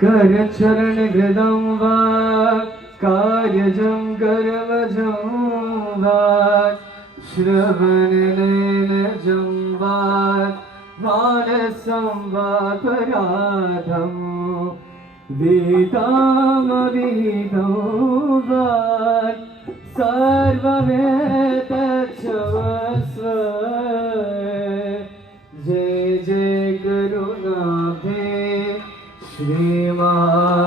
कर चरण हृदं वा कार्यजं कर्मजं वा श्रवणनयनजं वा मानसं वा पराधं वेदामविदं वा सर्ववेदच्छवस्व जय जय करुणाब्धे श्रीमादेव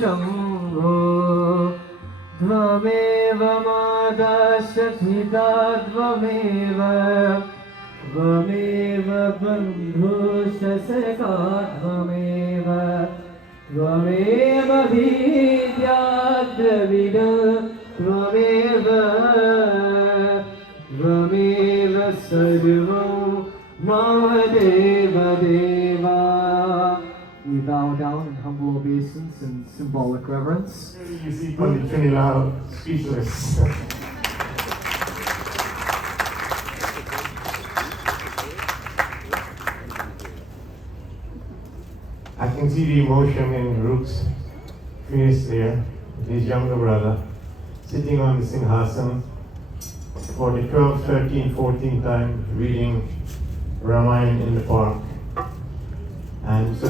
शम्भो त्वमेव मादाशथिता त्वमेव त्वमेव बन्धुशसका त्वमेव त्वमेव विद्या द्रविड त्वमेव त्वमेव सर्वं मम देव देवा. We bow down in humble obeisance and symbolic reverence. You see Guruji Chunelall speechless. I can see the emotion in Rook's face there, his younger brother, sitting on the Singhasana for the 12th, 13th, 14th time reading Ramayan in the park. And so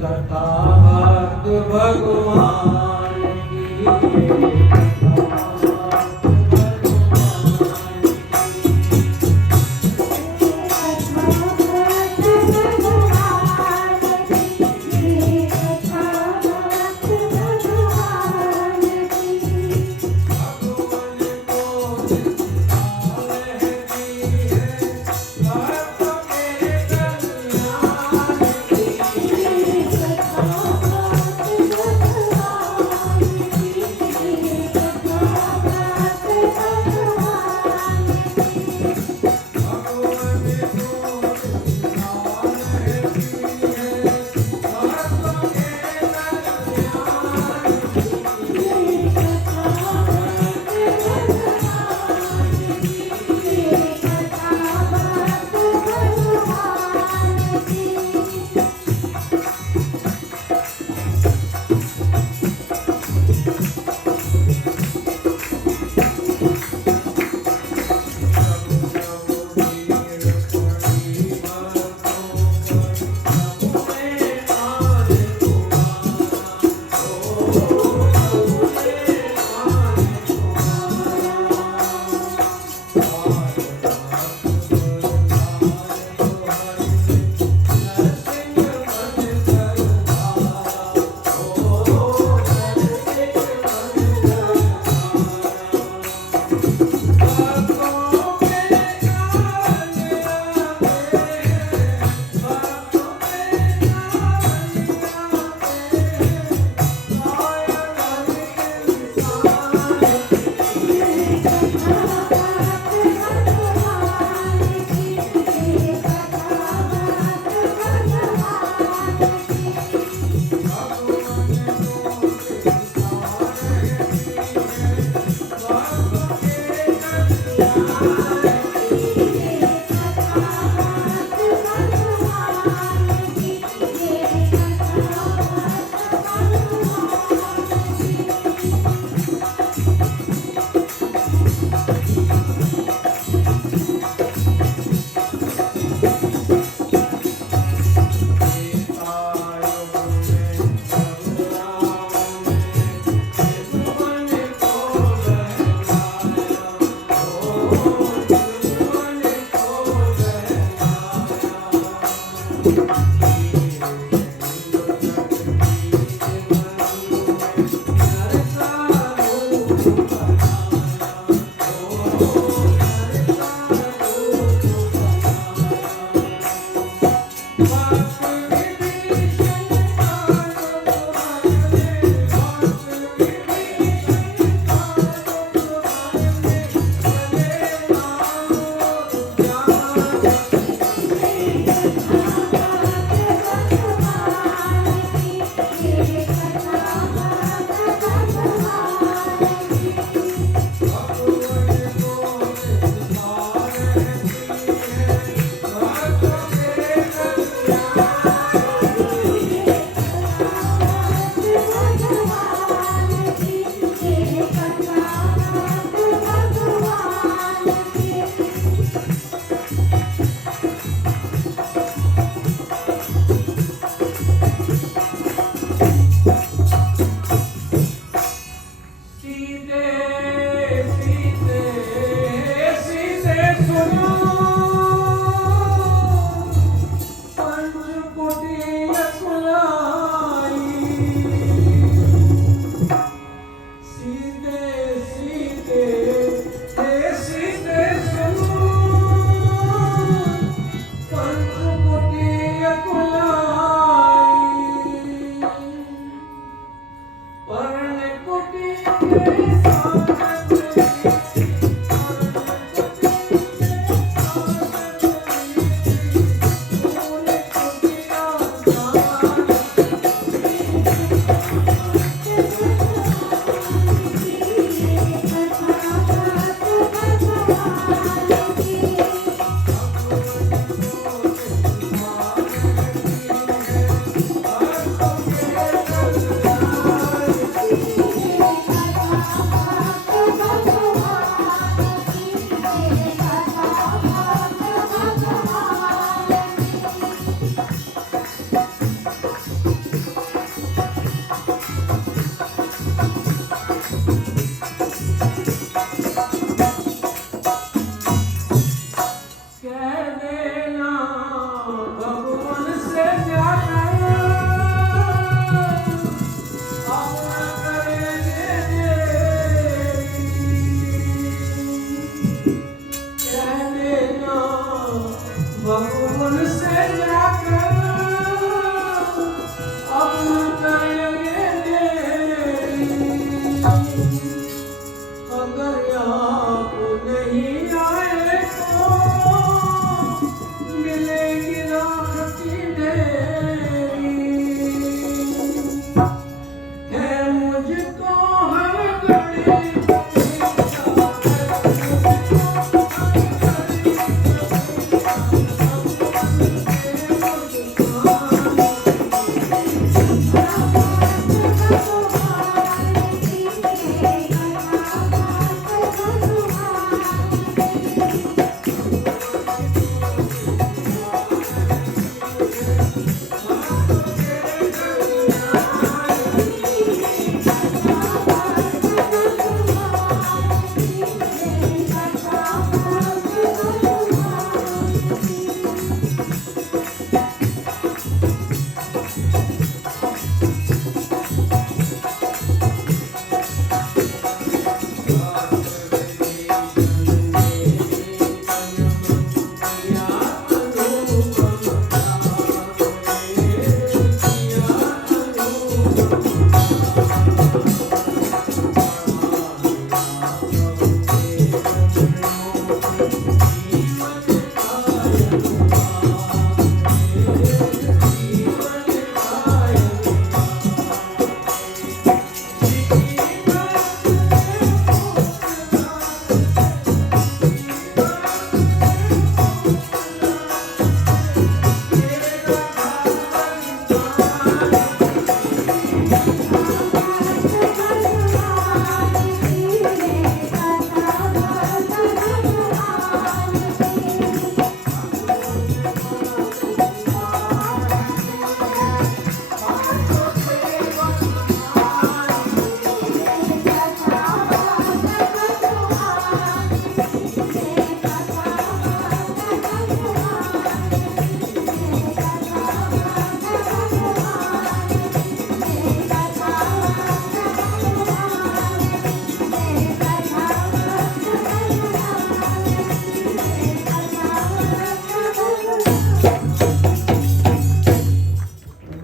कथा भक्त भगवान की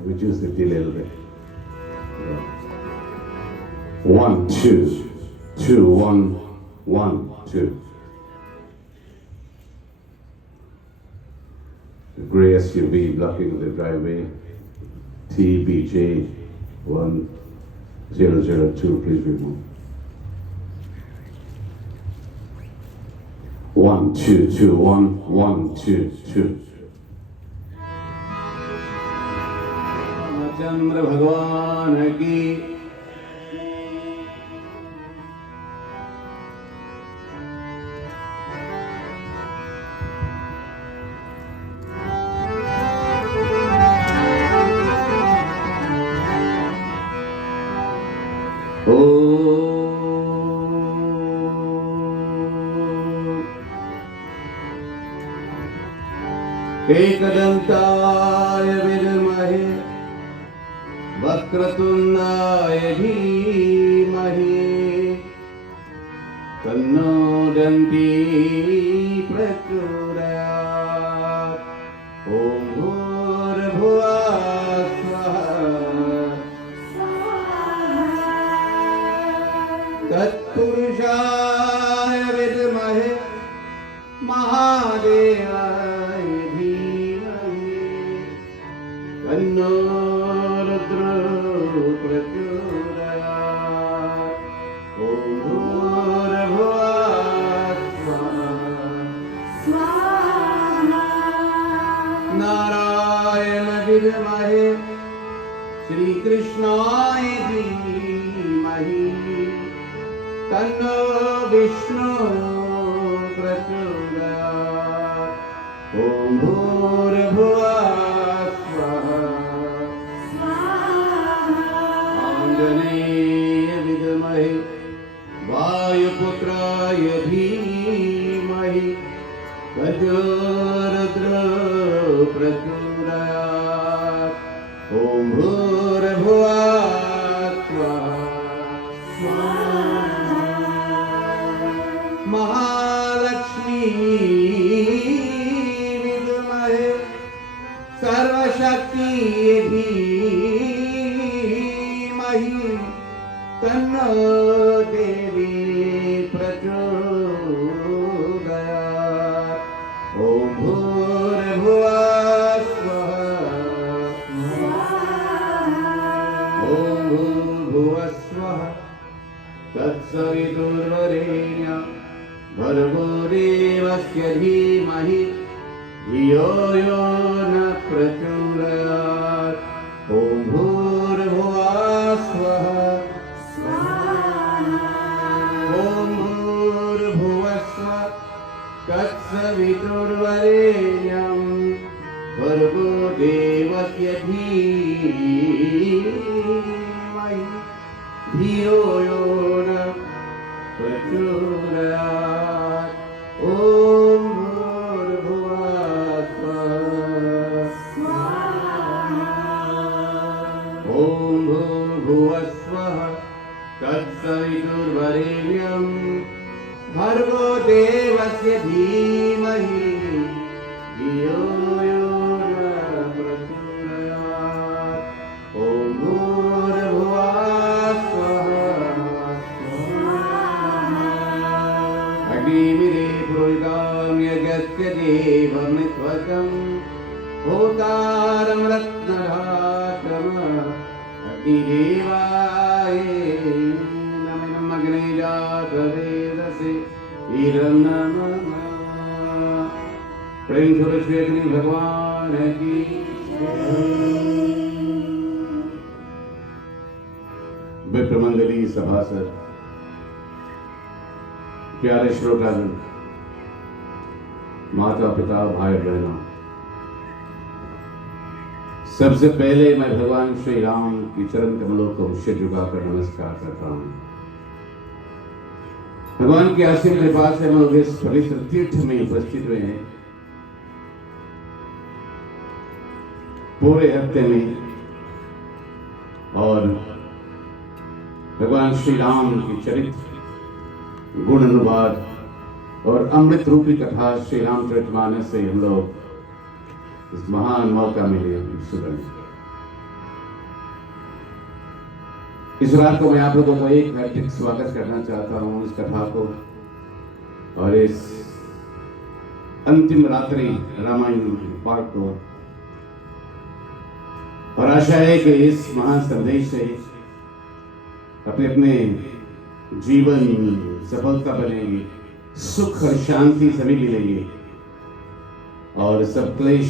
Reduce the delay a little bit. 1, 2, 2, 1, 1, 2. The grey SUV blocking the driveway. TBJ 1002, please remove. 1, 2, 2, 1, 1, 2, 2. चंद्र भगवान की एकदंताय विद्महे वक्रतुंडाय धीमहि तन्नो दन्ती प्रचोदयात्। ॐ भूर्भुवः स्वः तत्पुरुषाय विद्महे महादेवाय धीमहि तन्नो नारायण विद्महे श्री कृष्णाय धीमहि तन्नो विष्णु प्रचोदयात्। ॐ भूर्भुवः स्वः आञ्जनेय विद्महे वायुपुत्राय धीमहि तन्नो प्रचोदयात्। ॐ भूर्भुवः स्वः महालक्ष्मी विद्महे सर्वशक्ति धीमहि तन्नो देवी प्रचोदयात्। ॐ भूर्भुवः स्वः ॐ भूर्भुवः स्वः तत्सवितुर्वरेण्यं भर्गो देवस्य धीमहि धियो यो न प्रचोदयात्। ॐ भूर्भुवः स्वः ॐ भूर्भुवः स्वः तत्सवितुर्वरेण्यं भर्गो देवस्य धीमहि धियो यो न प्रचोदयात्। ॐ भूर्भुवः स्वः ॐ भूर्भुवः स्वः तत्सवितुर्वरेण्यं भर्गो देवस्य धीमहि धियो यो न प्रचोदयात्। ॐ भूर्भुवः देवमृत्वकं होतारं रत्नरात्रम अग्निदेवाय नमः अग्निजातवेदसे ईरन्नमः। प्रेम से श्री अग्नि भगवान की विप्रमंडली सभासद, प्यारे श्रोतागण, माता पिता भाई बहनों, सबसे पहले मैं भगवान श्री राम की चरण कमलों को सिर झुकाकर नमस्कार करता हूं। भगवान की असीम कृपा से हम लोग इस पवित्र तीर्थ में उपस्थित हुए हैं। पूरे हफ्ते में और भगवान श्री राम की चरित्र, गुण अनुवाद और अमृत रूपी कथा श्री रामचरितमानस से हम लोग इस महान मौका मिले सुनने। इस रात को मैं आप लोगों को एक हार्दिक स्वागत करना चाहता हूं इस कथा को और इस अंतिम रात्रि रामायण पाठ को, और आशा है कि इस महान संदेश से अपने अपने जीवन सफलता बनेगी, सुख और शांति सभी मिलेंगे और सब क्लेश,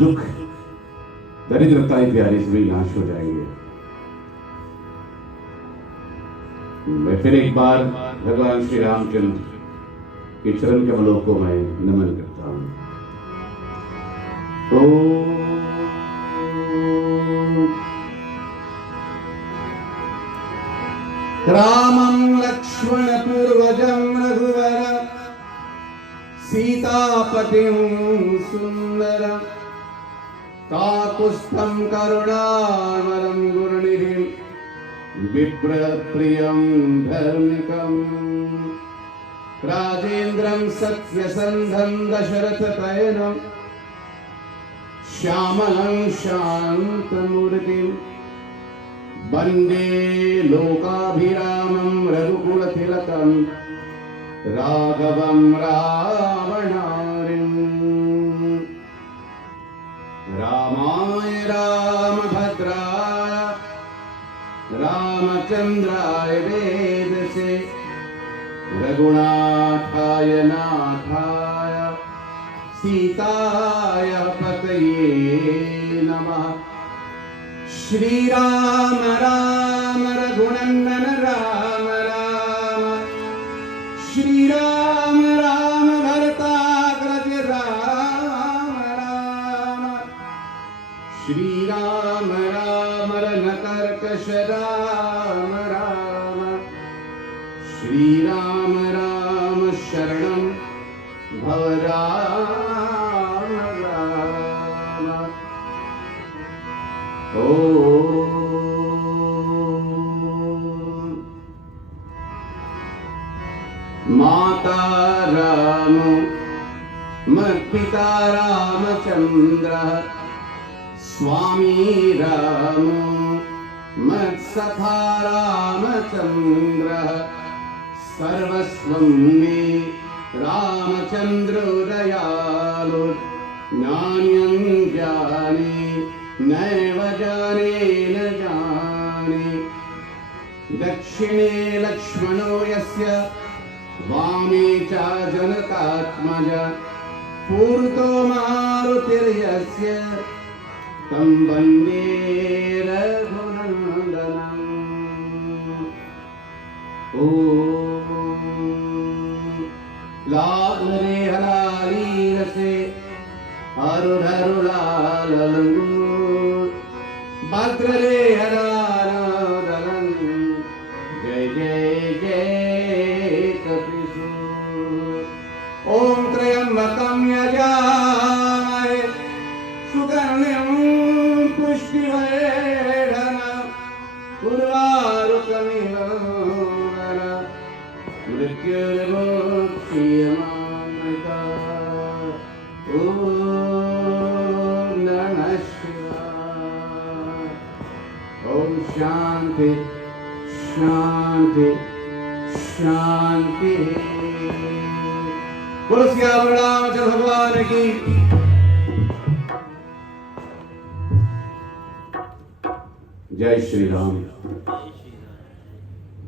दुख, दरिद्रता इत्यादि सभी नाश हो जाएंगे। मैं फिर एक बार भगवान श्री रामचंद्र के चरण कमलों को मैं नमन करता हूं। रामं लक्ष्मण पूर्वजं रघुवर सीतापतिं सुंदरं काकुत्स्थं करुणामरं गुरुनिधिं विप्रप्रियं धर्मिकं राजेन्द्रं सत्यसन्धं दशरथतनयं श्यामलं शान्तमूर्तिं वन्दे लोकाभिरामं रघुकुलतिलकं राघवं रावणारिं। रामाय रामभद्राय रामचन्द्राय वेदसे रघुनाथाय नाथाय सीताय पतये नमः। श्री राम राम रघुनंदन राम राम, श्री राम राम भरताग्रज राम राम, श्री राम राम रणकर्कश राम राम, श्री राम राम शरणं भव राम राम। माता राम मत्पिता रामचंद्र, स्वामी राम मत्सखा रामचंद्र, सर्वस्वं मे रामचंद्रो दयालु, नान्यं जाने नैव जाने न जाने। दक्षिणे लक्ष्मणो यस्य वामे च जनकात्मजा, पूर्वतो मारुतिर्यस्य तं वन्दे रघुनन्दनम्। ॐ लाल रे हलाली रसे अरुणरुलाललंगू, भद्र रे हलालदलं, जय जय जय कपिसु। ओम त्र्यंबकं यजामहे सुगन्धिं पुष्टिवर्धनम्, उर्वारुकमिव मृत्युर्मुक्षीयमामृता। ॐ नमः शिवाय। ॐ शांति शांति शांति। बोलो श्याम रामचंद्र भगवान की। जय श्री राम,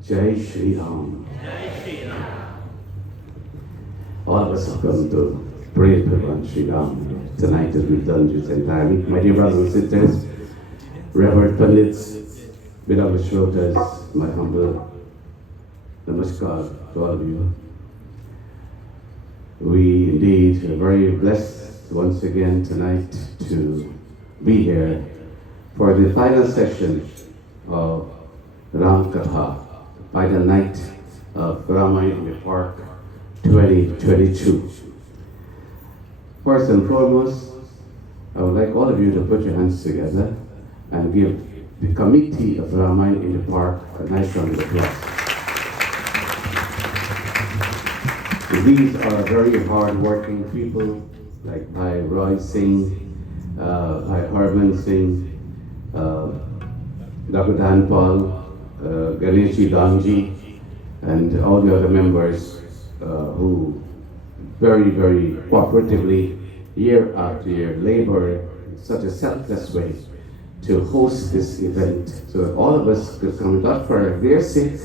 जय Shri Ram. All of us have come to praise Bhagavan Sri Ram tonight as we've done this entire week. My dear brothers and sisters, Reverend Pandits, beloved Shrotas, my humble namaskar to all of you. We indeed are very blessed once again tonight to be here for the final session of Ram Katha, final night of Ramayan in the Park 2022. First and foremost, I would like all of you to put your hands together and give the committee of Ramayan in the Park a nice round of applause. These are very hard-working people, like Bhai Roy Singh, Bhai Harman Singh, Dr. Dan Paul, Ganeshji Dangji, and all the other members who very, very cooperatively, year after year, labor in such a selfless way to host this event so that all of us could come, not for their sake,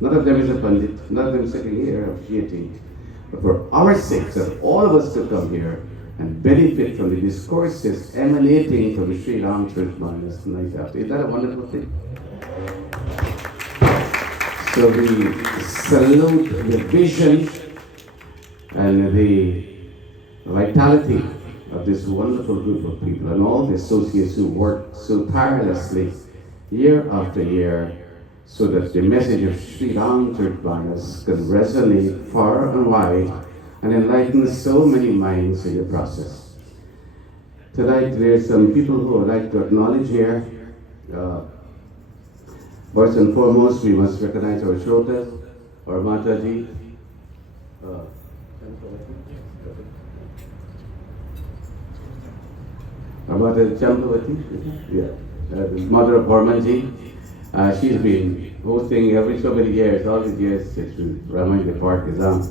none of them is a Pandit, none of them sitting here officiating, but for our sake, so that all of us could come here and benefit from the discourses emanating from the Sri Ram Church Manas tonight after. Is that a wonderful thing? So we salute the vision and the vitality of this wonderful group of people and all the associates who work so tirelessly year after year so that the message of Sri Ram Church Manas can resonate far and wide and enlighten so many minds in the process. Tonight there are some people who I'd like to acknowledge here. First and foremost, we must recognize our Shrotas, our Mataji, our Mata Champavati, the mother of Harmanji. She's been hosting every so many years, all these years, since Ramayan the Park is on.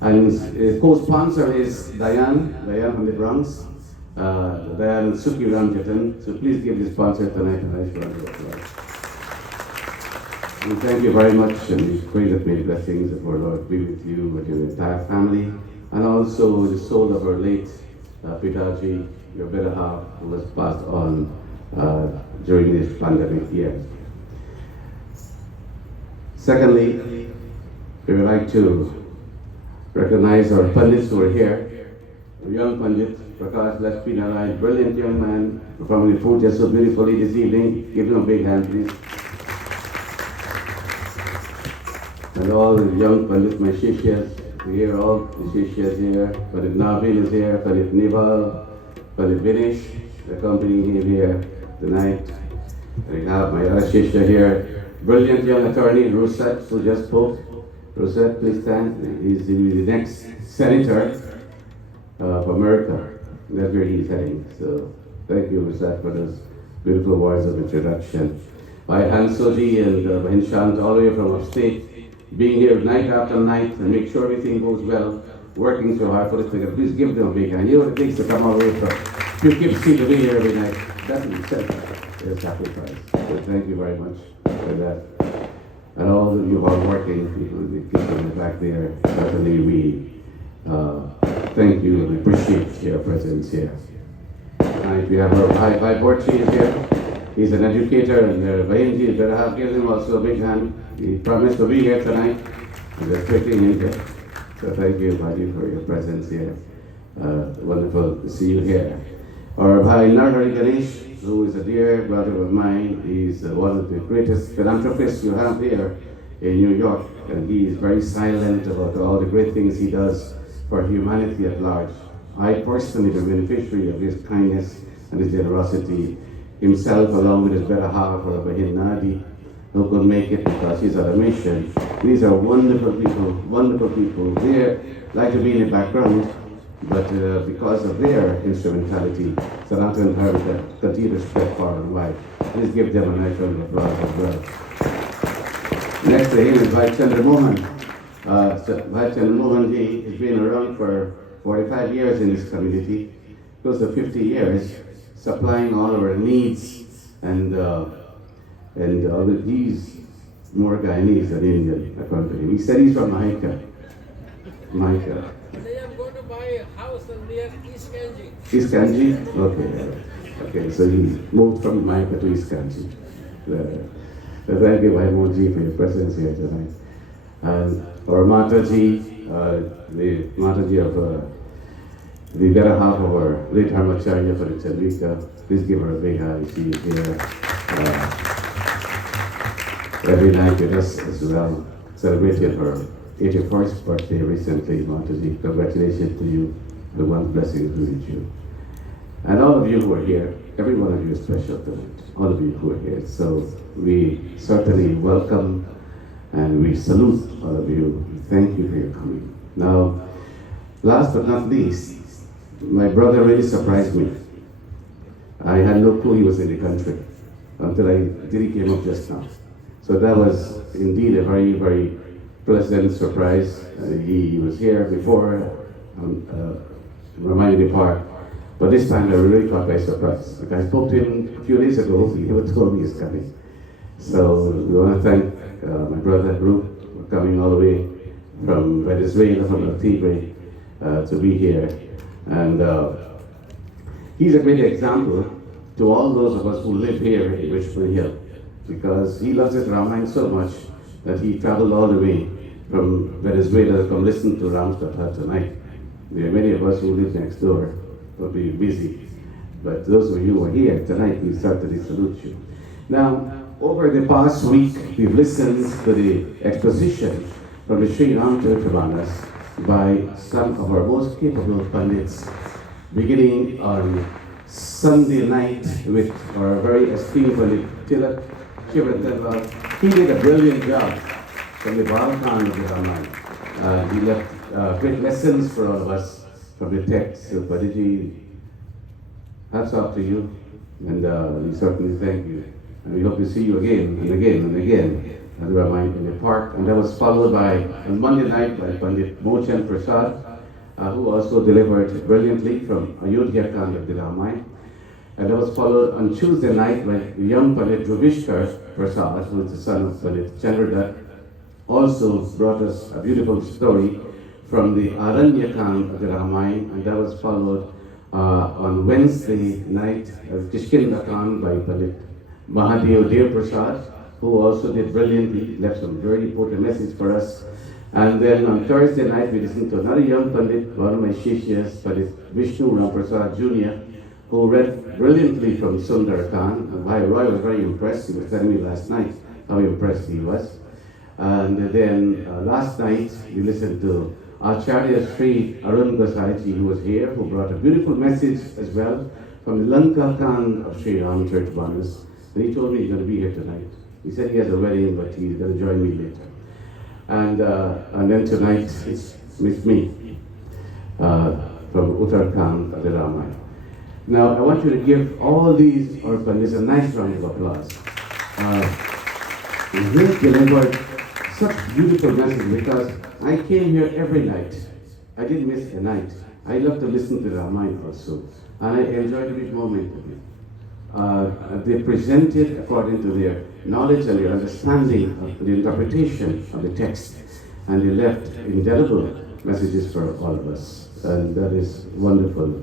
And co-sponsor is Diane from the Bronx, Diane Suki Ramjatan. So please give the sponsor tonight a nice round of applause. And thank you very much, and we pray that may the blessings of our Lord be with you, with your entire family, and also the soul of our late Pitaji, your better half, who was passed on during this pandemic year. Secondly, we would like to recognize our Pandits who are here. Our young Pandit, Prakash Lakshmi Narayan, brilliant young man, performing the puja so beautifully this evening. Give him a big hand, please. And all the young Pandit, my Shishyas, here, all the Shishyas here. Pandit Navin is here, Pandit Nival, Pandit Vinesh, accompanying him here tonight. And we have my other Shishya here, brilliant young attorney, Rosette, who just spoke. Rosette, please stand. He's the next senator of America. That's where he's heading. So thank you, Rosette, for those beautiful words of introduction. By Ansoji and Hinshant, all the way from upstate, being here night after night and make sure everything goes well, working so hard for this thing. Please give them a big hand. You know what it takes to come all the way from Poughkeepsie to be here every night. That in itself is a sacrifice. So thank you very much for that. And all of you who are working, people in the back there, certainly we thank you and we appreciate your presence here. Tonight we have our Bhai Borchi is here. He's an educator, and Vahinji is better half. Give him also a big hand. He promised to be here tonight, and we're expecting him here. So thank you, Bhaji, for your presence here. Wonderful to see you here. Our Bhai Narhari Ganesh, who is a dear brother of mine. He's one of the greatest philanthropists you have here in New York, and he is very silent about all the great things he does for humanity at large. I personally am a beneficiary of his kindness and his generosity. Himself, along with his better half, or Bahin Nadi, who could make it because he's on a mission. These are wonderful people, wonderful people. They like to be in the background, but because of their instrumentality, Sanatan Dharma continue to spread far and wide. Please give them a nice round of applause as well. Next to him is Bhai Chandra Mohan. Bhai Chandramohanji has been around for 45 years in this community, close to 50 years, supplying all our needs, and he's more Guyanese than Indian, according to him. He said he's from Mahika. Mahika. They are going to buy a house near East Kanji. East Kanji? Okay. Okay, so he moved from Mahika to East Kanji. Thank you, Bhai Moji, for your presence here tonight. And our Mataji, the Mataji of the better half of our late Dharmacharya for the Chandrika. Please give her a big hug. She is here every night with us as well. Celebrated her 81st birthday recently, Mataji. Congratulations to you. The one blessing is with you. And all of you who are here, every one of you is special tonight. All of you who are here. So we certainly welcome and we salute all of you. Thank you for your coming. Now, last but not least, my brother really surprised me. I had no clue he was in the country until he came up just now. So that was indeed a very, very pleasant surprise. He was here before Ramayan Park, but this time I really caught by surprise. Because I spoke to him a few days ago, he never told me he's coming. So we want to thank my brother Group for coming all the way from Venezuela, from El Tigre, to be here. And he's a great example to all those of us who live here in Richmond Hill, because he loves his Ramayan so much that he traveled all the way from Venezuela to come listen to Ram's Katha tonight. There are many of us who live next door, will be busy. But those of you who are here tonight, we certainly salute you. Now, over the past week, we've listened to the exposition from the Sri Ram Charitamanas by some of our most capable pundits, beginning on Sunday night with our very esteemed Pandit Tilak Shivatanwal. He did a brilliant job from the Balkan of the Ramayan. He left great lessons for all of us from the text. So Panditji, hats off to you, and we certainly thank you. And we hope to see you again and again and again at the Ramayan in the park. And that was followed by, on Monday night, by Pandit Mochan Prasad, who also delivered brilliantly from Ayodhya Kand of the Ramayan. And that was followed on Tuesday night by young Pandit Dhruvishkar Prasad, who is the son of Pandit Chandradat, also brought us a beautiful story from the Aranya Kand of the Ramayan, and that was followed on Wednesday night of Kishkinda Kand by Pandit Mahadev Dev Prasad, who also did brilliantly, left some very important message for us. And then on Thursday night, we listened to another young Pandit, one of my Shishyas, Pandit Vishnu Ram Prasad Jr., who read brilliantly from Sundar Khan. And Bhai Roy was very impressed. He was telling me last night how impressed he was. And then last night, we listened to Acharya Sri Arun Gosaiji, who was here, who brought a beautiful message as well from the Lanka Khan of Sri Ram Charitamanas. And he told me he's going to be here tonight. He said he has a wedding, but he's going to join me later. And then tonight it's with me from Uttarakhand of the Ramayan. Now I want you to give all these orphans a nice round of applause. They delivered such beautiful message, because I came here every night. I didn't miss a night. I love to listen to the Ramayan also, and I enjoyed every moment of it. They presented according to their knowledge and their understanding of the interpretation of the text, and they left indelible messages for all of us, and that is wonderful.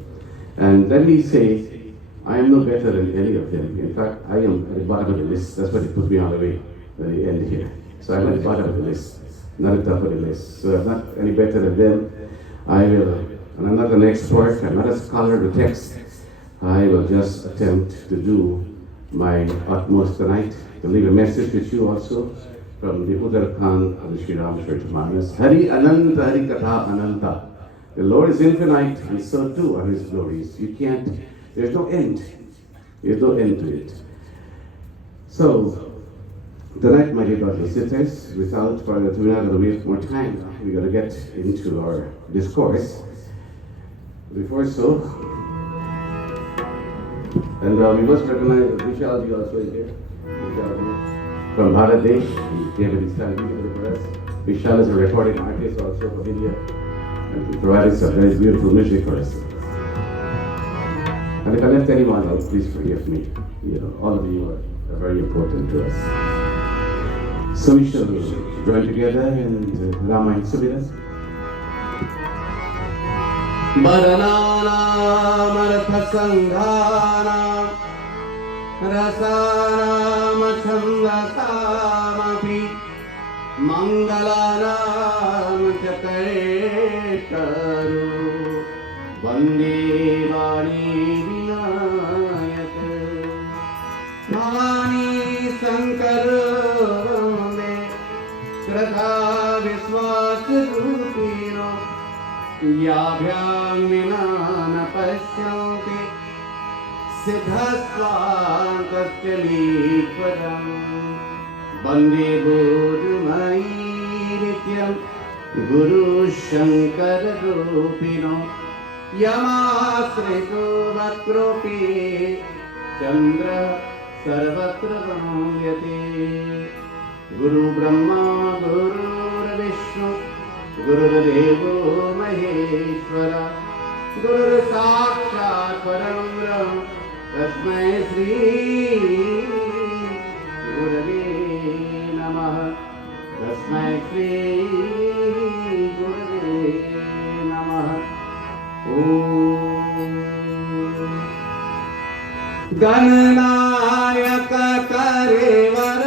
And let me say, I am no better than any of them. In fact, I am at the bottom of the list. That's why they put me all the way at the end here. So I'm at the bottom of the list, not at the top of the list. So I'm not any better than them. And I'm not an expert, I'm not a scholar of the text. I will just attempt to do my utmost tonight to leave a message with you also from the Uttarakhand of the Sri Ram Charitamanas. Hari Ananta, Hari Katha Ananta. The Lord is infinite, and so too are His glories. There's no end. There's no end to it. So, tonight, my dear brothers and sisters, without further ado, we're not going to waste more time. We're going to get into our discourse. Before so, and we must recognize that Vishalji also is here. Vishalji from Bangladesh. He came and he standing here for us. Vishal is a recording artist also from India, and he provided some very beautiful music for us. And if I left anyone out, please forgive me. All of you are very important to us. So we shall join together in Ramayan Subidas. Baranam arthasanghanam rasanam chandasamapi mangalanam chakaru vande vani vinayat mani sankara vande shraddha viswas rupino याभ्यां विना न पश्यन्ति सिद्धस्वान्तश्चलीपदम् वन्दे बोधमयी नित्यं गुरुशङ्कररूपिणो यमाश्रितो वक्रोऽपि चन्द्रः सर्वत्र गम्यते गुरुब्रह्मा गुरुर्विष्णु गुरुर्देवो महेश्वर गुरुर्साक्षात् परं ब्रह्म तस्मै श्री गुरवे नमः तस्मै श्री गुरवे नमः ॐ गणनायक करे वर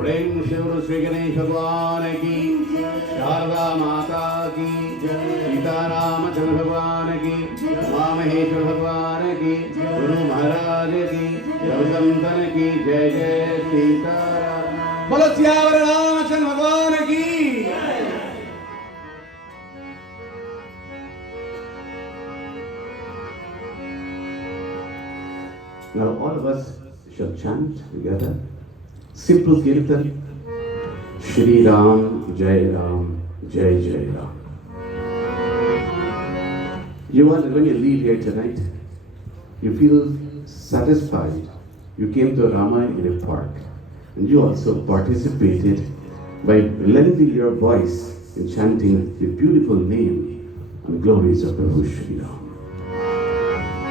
प्रेम से बोलो श्री गणेश भगवान की, शारदा माता की, सीतारामचंद्र भगवान की, माँ महेश्वर भगवान की, गुरु महाराज की, रघुनंदन की, जय जय सीताराम। बोलो सियावर रामचंद्र भगवान की। Now all of us shall chant together. Simple kirtan. Shri Ram, Jai Ram, Jai Jai Ram. You want, when you leave here tonight, you feel satisfied. You came to Ramayan in a park, and you also participated by lending your voice in chanting the beautiful name and glories of Prabhu Shri Ram.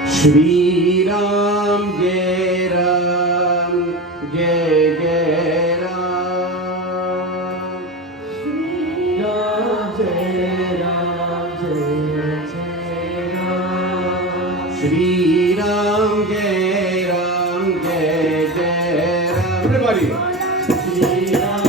Shri Ram, Jai Ram, Jai Jai Ram. Shri Ram, Jai Ram, Jai Jai Ram. Shri Ram, Jai Ram, Jai Jai Ram. Everybody. Shri Ram.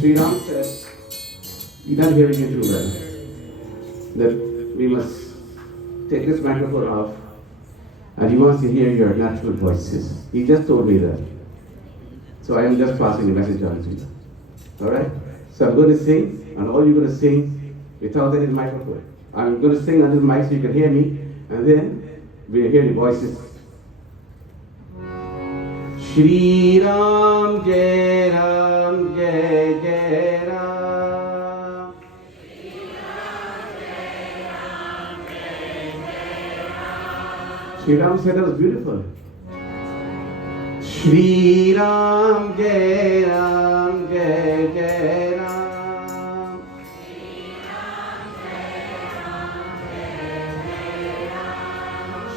Sri Ram said, he's not hearing you too well, that we must take this microphone off, and he wants to hear your natural voices. He just told me that. So I am just passing the message on to you. Alright? So I'm going to sing, and all you're going to sing without any microphone. I'm going to sing on this mic so you can hear me, and then we'll hear the voices. Shri Ram, Jai Ram, Jai Jai Ram. Shri Ram, Jai Ram, Jai Jai Ram. Shri Ram said that was beautiful. Shri Ram, Jai Ram, Jai Jai Ram.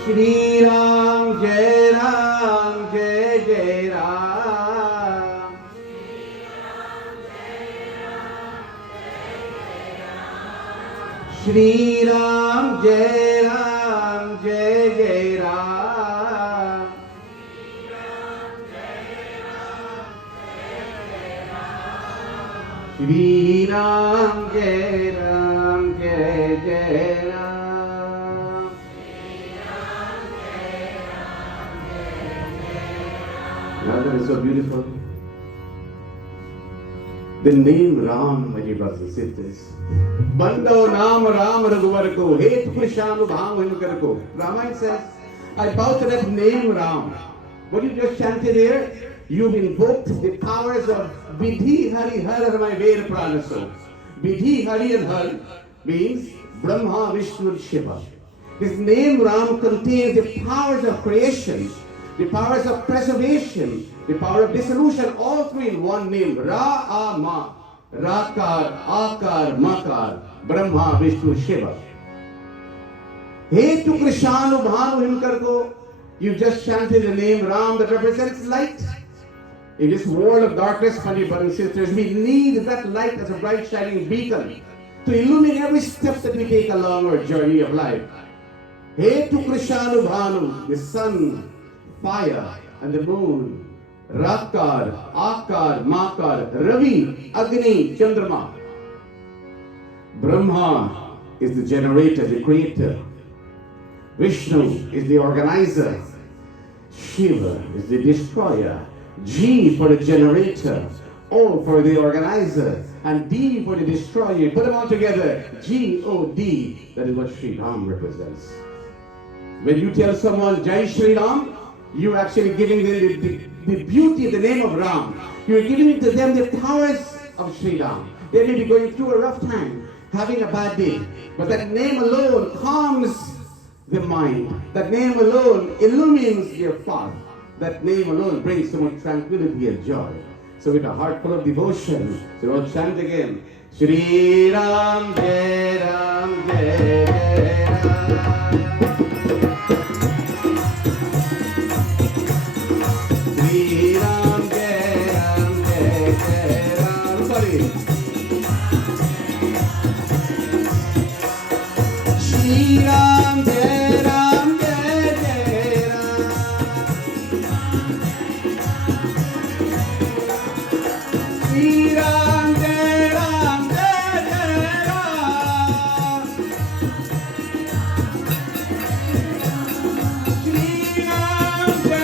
Shri Ram, Jai Ram, Jai Jai Ram. Shri Ram, Jai Ram, Jai Jai Ram. Shri Ram, Jai Ram, Jai Jai Ram. Shri Ram, Jai Ram, Jai Jai Ram. Now that is so beautiful. The name Ram, my dear brothers and sisters. Bando Naam Ram Raghuvar ko, Het Krishanu Bhav Hinukar ko. Ramayan says, I bow to that name Ram. What you just chanted here, you've invoked the powers of Vidhi Hari Har my Veda Pranaso. Vidhi Hari and Har means Brahma, Vishnu and Shiva. This name Ram contains the powers of creation, the powers of preservation, the power of dissolution, all three in one name. Ra-A-Ma, Rakar, Akar, Makar, Brahma, Vishnu, Shiva. He tu Krishanu Bhanu Himkar ko, you just chanted the name Ram that represents light. In this world of darkness, my brothers and sisters, we need that light as a bright shining beacon to illumine every step that we take along our journey of life. He tu Krishanu Bhanu, the sun, fire, and the moon. Rakar, Akar, Makar, Ravi, Agni, Chandrama. Brahma is the generator, the creator. Vishnu is the organizer. Shiva is the destroyer. G for the generator. O for the organizer. And D for the destroyer. Put them all together. G-O-D. That is what Sri Ram represents. When you tell someone Jai Sri Ram, you're actually giving them the beauty of the name of Ram. You're giving to them the powers of Sri Ram. They may be going through a rough time, having a bad day, but that name alone calms the mind. That name alone illumines your path. That name alone brings so much tranquility and joy. So with a heart full of devotion, so we'll chant again. Shri Ram Jai Ram Jai Jai Ram. Shri Ram Jai Ram Jai Jai Ram. Sorry. Shri Ram Jai Ram Jai Jai Ram. Shri Ram Jai Ram Jai Jai Ram. Shri Ram Jai Ram Jai Jai Ram. Shri Ram Jai Ram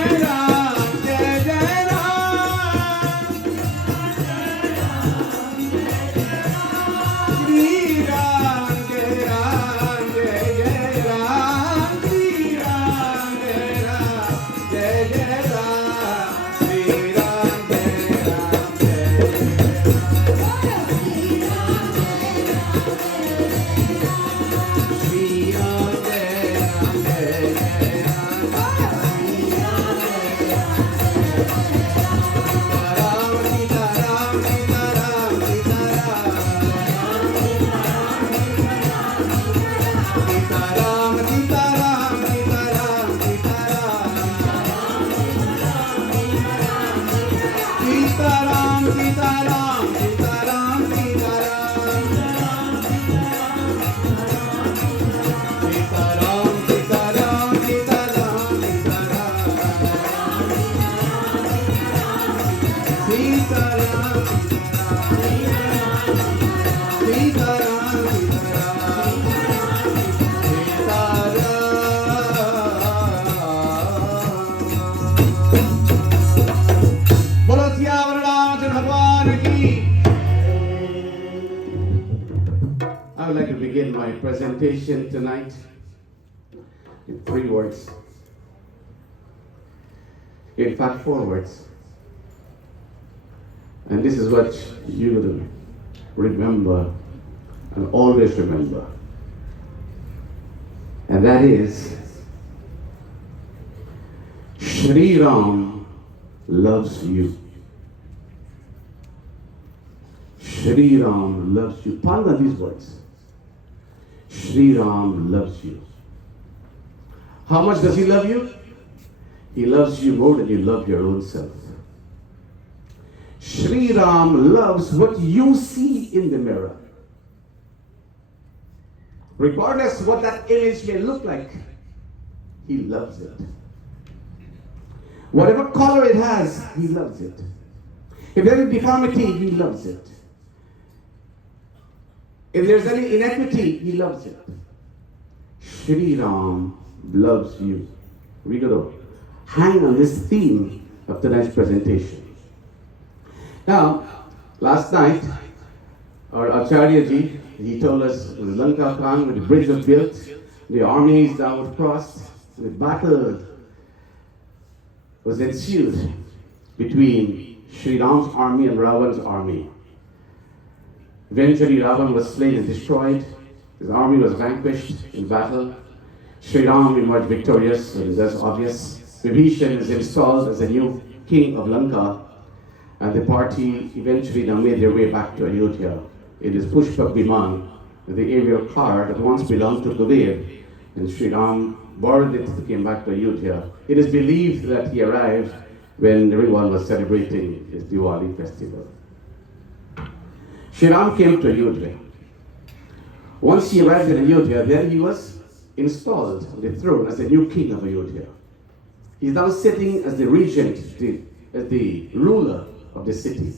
Jai Jai Ram. Shri Ram Jai Ram Jai Jai Ram. Shri Ram Jai Ram Jai Jai Shri Ram Jai Ram Jai Jai Ram. Sita Ram, Sita Ram, Sita Ram, Sita Ram. Sita Ram, Sita Ram, Sita Ram, Sita Ram. Sita Ram, Sita Ram, Sita Ram, Sita Ram. Sita Ram, Sita Ram, Sita Ram, Sita Ram. Sita Ram, Sita Ram, Sita Ram. बोलो सियावर रामचंद्र भगवान की। I would like to begin my presentation tonight in 3 words. In fact, 4 words. And this is what you will remember and always remember. And that is, Shri Ram loves you. Shri Ram loves you. Ponder these words. Shri Ram loves you. How much does he love you? He loves you more than you love your own self. Shri Ram loves what you see in the mirror. Regardless what that image may look like, he loves it. Whatever color it has, he loves it. If there is deformity, he loves it. If there's any inequity, he loves it. Shri Ram loves you. We're going to hang on this theme of tonight's presentation. Now, last night, our Acharya ji, he told us when Lanka Khan, when the bridge was built, the armies that were crossed, the battle was ensued between Sri Ram's army and Ravan's army. Eventually, Ravan was slain and destroyed. His army was vanquished in battle. Sri Ram emerged victorious, and that's obvious. Vibhishan is installed as the new king of Lanka, and the party eventually now made their way back to Ayodhya. It is Pushpak Viman, the aerial car that once belonged to Kuber, and Sri Ram borrowed it and came back to Ayodhya. It is believed that he arrived when everyone was celebrating his Diwali festival. Sri Ram came to Ayodhya. Once he arrived in Ayodhya, then he was installed on the throne as the new king of Ayodhya. He's now sitting as the regent, as the ruler of the city.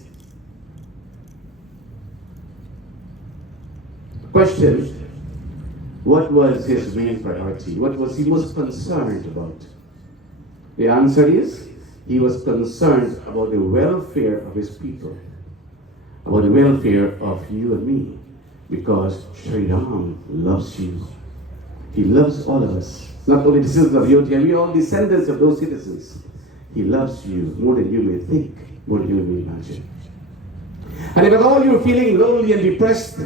Question, what was his main priority? What was he most concerned about? The answer is, he was concerned about the welfare of his people, about the welfare of you and me, because Sri Ram loves you. He loves all of us. Not only the citizens of Ayodhya, we are all descendants of those citizens. He loves you more than you may think, more than you may imagine. And if at all you're feeling lonely and depressed,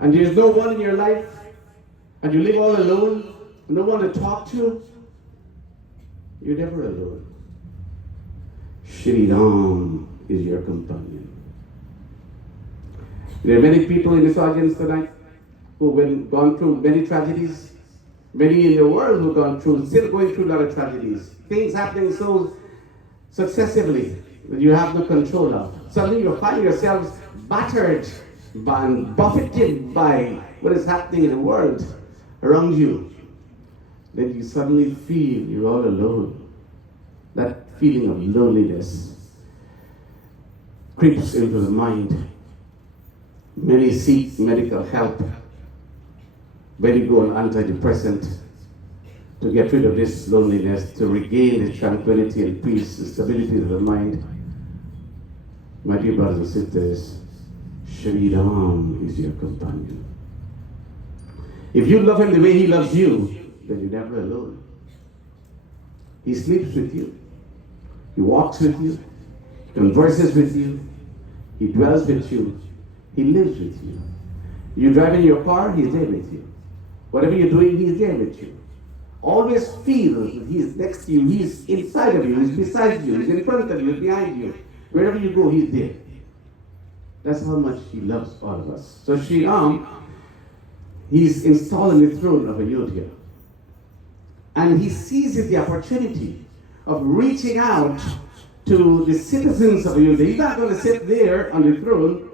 and there's no one in your life, and you live all alone, no one to talk to, you're never alone. Shri Ram is your companion. There are many people in this audience tonight who have gone through many tragedies, many in the world who have gone through, still going through a lot of tragedies. Things happening so successively that you have no control of. Suddenly you find yourselves battered and buffeted by what is happening in the world around you. Then you suddenly feel you're all alone. That feeling of loneliness creeps into the mind. Many seek medical help. Many go on antidepressant to get rid of this loneliness, to regain the tranquility and peace, the stability of the mind. My dear brothers and sisters, Shri Ram is your companion. If you love him the way he loves you, then you're never alone. He sleeps with you. He walks with you. He converses with you. He dwells with you. He lives with you. You drive in your car, he's there with you. Whatever you're doing, he's there with you. Always feel that he's next to you, he's inside of you, he's beside you, he's in front of you, he's behind you. Wherever you go, he's there. That's how much he loves all of us. So Sri Ram, he's installed on the throne of Ayodhya. And he seizes the opportunity of reaching out to the citizens of Ayodhya. He's not going to sit there on the throne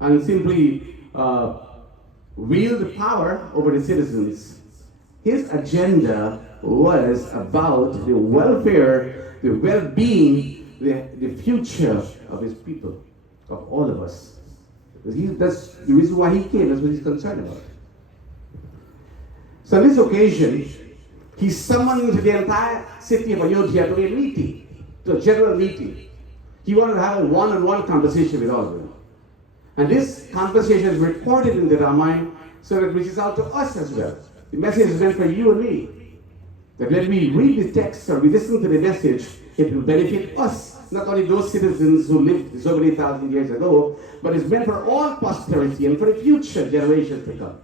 and simply wield the power over the citizens. His agenda was about the welfare, the well-being, the future of his people, of all of us. That's the reason why he came, that's what he's concerned about. So on this occasion, he summoned the entire city of Ayodhya to a meeting, to a general meeting. He wanted to have a one-on-one conversation with all of them. And this conversation is recorded in the Ramayan so that it reaches out to us as well. The message is meant for you and me. That when we read the text or we listen to the message, it will benefit us, not only those citizens who lived so many thousand years ago, but it's meant for all posterity and for the future generations to come.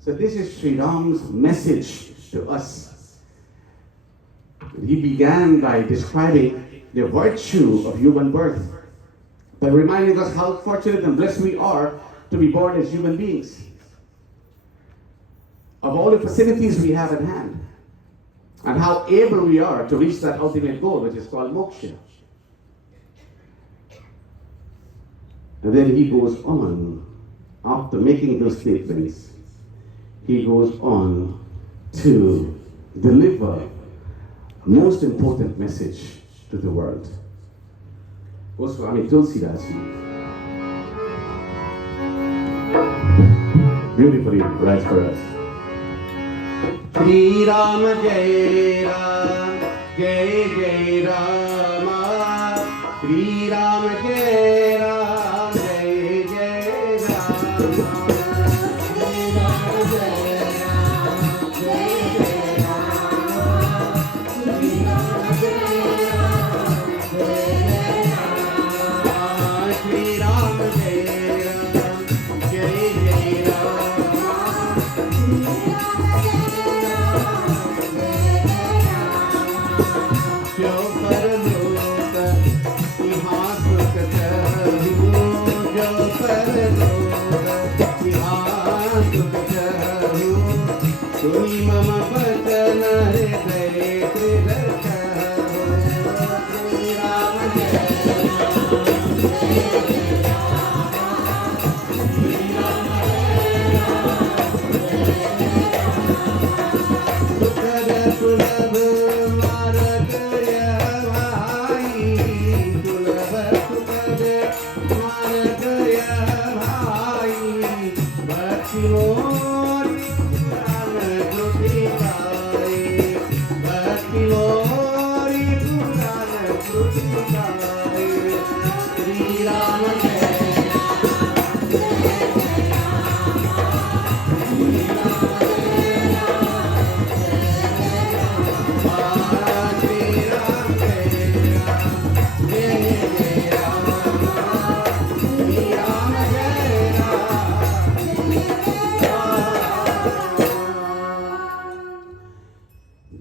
So this is Sri Ram's message to us. He began by describing the virtue of human birth, by reminding us how fortunate and blessed we are to be born as human beings, of all the facilities we have at hand, and how able we are to reach that ultimate goal, which is called moksha. And then he goes on, after making those statements, he goes on to deliver a most important message to the world. Goswami Tulsidas beautifully writes for us. Shri Ram Jai Ram, Jai Jai Rama. Shri Ram Jai Ram, Jai Jai Rama. Shri Ram Jai Ram, Jai Jai Rama. Shri Ram Jai Ram, Jai Jai Rama. Shri Ram Jai Ram, Jai Jai Rama.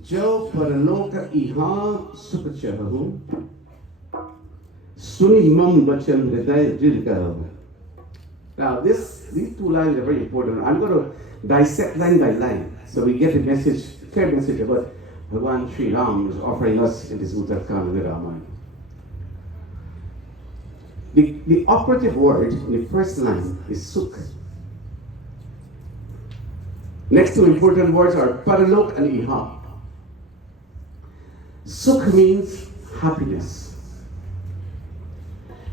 जो परलोक इहाँ सुख चाहूं, सुनी मम बचन हृदय दृढ़ करो. Now these two lines are very important. I'm going to dissect line by line so we get a message, clear message about Bhagwan Sri Ram is offering us in this Uttarakhand and the Ramayan. The operative word in the first line is sukh. Next two important words are paralok and iha. Sukh means happiness.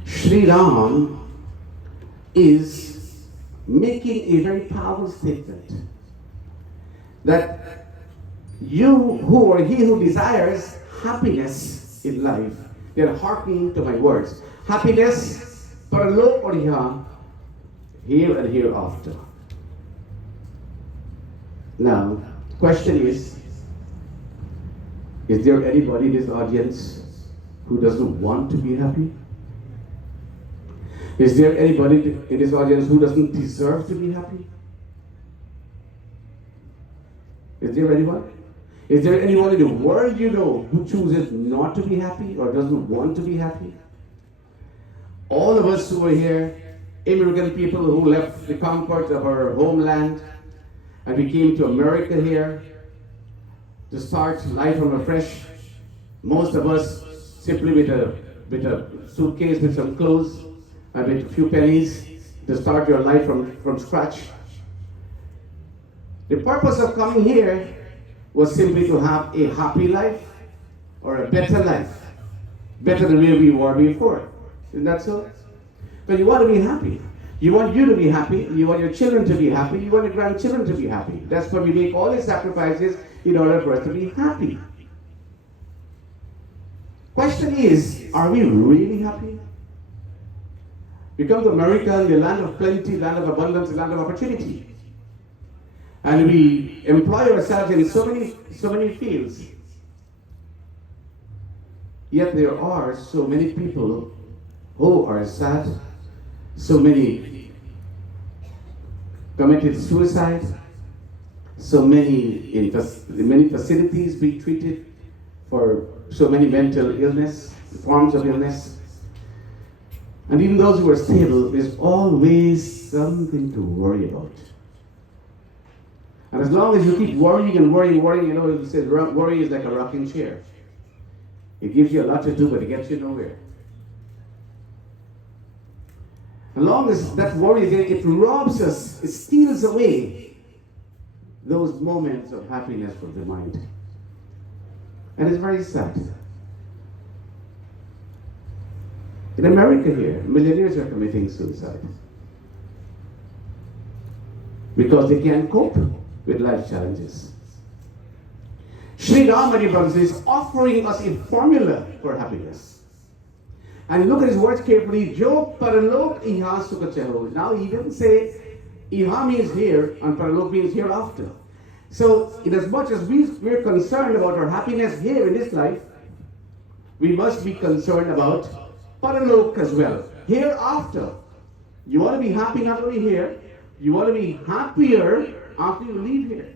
Sri Ram is making a very powerful statement that you who or he who desires happiness in life, they are hearkening to my words. Happiness, paralok or iha, here and hereafter. Now, question is there anybody in this audience who doesn't want to be happy? Is there anybody in this audience who doesn't deserve to be happy? Is there anyone? Is there anyone in the world you know who chooses not to be happy or doesn't want to be happy? All of us who are here, immigrant people who left the comfort of our homeland and we came to America here to start life from afresh. Most of us simply with a suitcase with some clothes and with a few pennies to start your life from scratch. The purpose of coming here was simply to have a happy life or a better life, better than where we were before. Isn't that so? But you want to be happy. You want you to be happy. You want your children to be happy. You want your grandchildren to be happy. That's why we make all these sacrifices in order for us to be happy. Question is, are we really happy? We come to America, the land of plenty, land of abundance, the land of opportunity. And we employ ourselves in so many fields. Yet there are so many people who are sad, so many committed suicide, so many in many facilities being treated for so many mental illness, forms of illness. And even those who are stable, there's always something to worry about. And as long as you keep worrying and worrying, you know, it says worry is like a rocking chair. It gives you a lot to do, but it gets you nowhere. As long as that worry is there, it robs us, it steals away those moments of happiness from the mind. And it's very sad. In America here, millionaires are committing suicide because they can't cope with life challenges. Sri Rama is offering us a formula for happiness. And look at his words carefully. Jo paralok iha sukha chaho. Now he didn't say iha means here and paralok means hereafter. So in as much as we're concerned about our happiness here in this life, we must be concerned about paralok as well. Hereafter. You want to be happy not only here, you want to be happier after you leave here.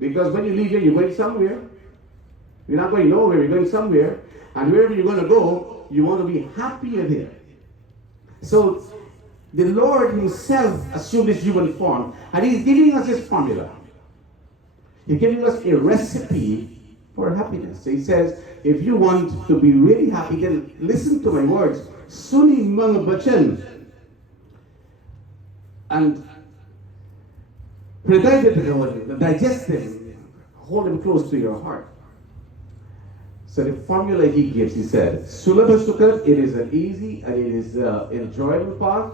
Because when you leave here, you're going somewhere. You're not going nowhere, you're going somewhere. And wherever you're going to go, you want to be happier there. So the Lord himself assumed this human form. And he's giving us his formula. He's giving us a recipe for happiness. So he says, if you want to be really happy, then listen to my words. Suni mang bachan. And digest them. Hold them close to your heart. So the formula he gives, he said, Sulabha Sukha, it is an easy and it is an enjoyable path.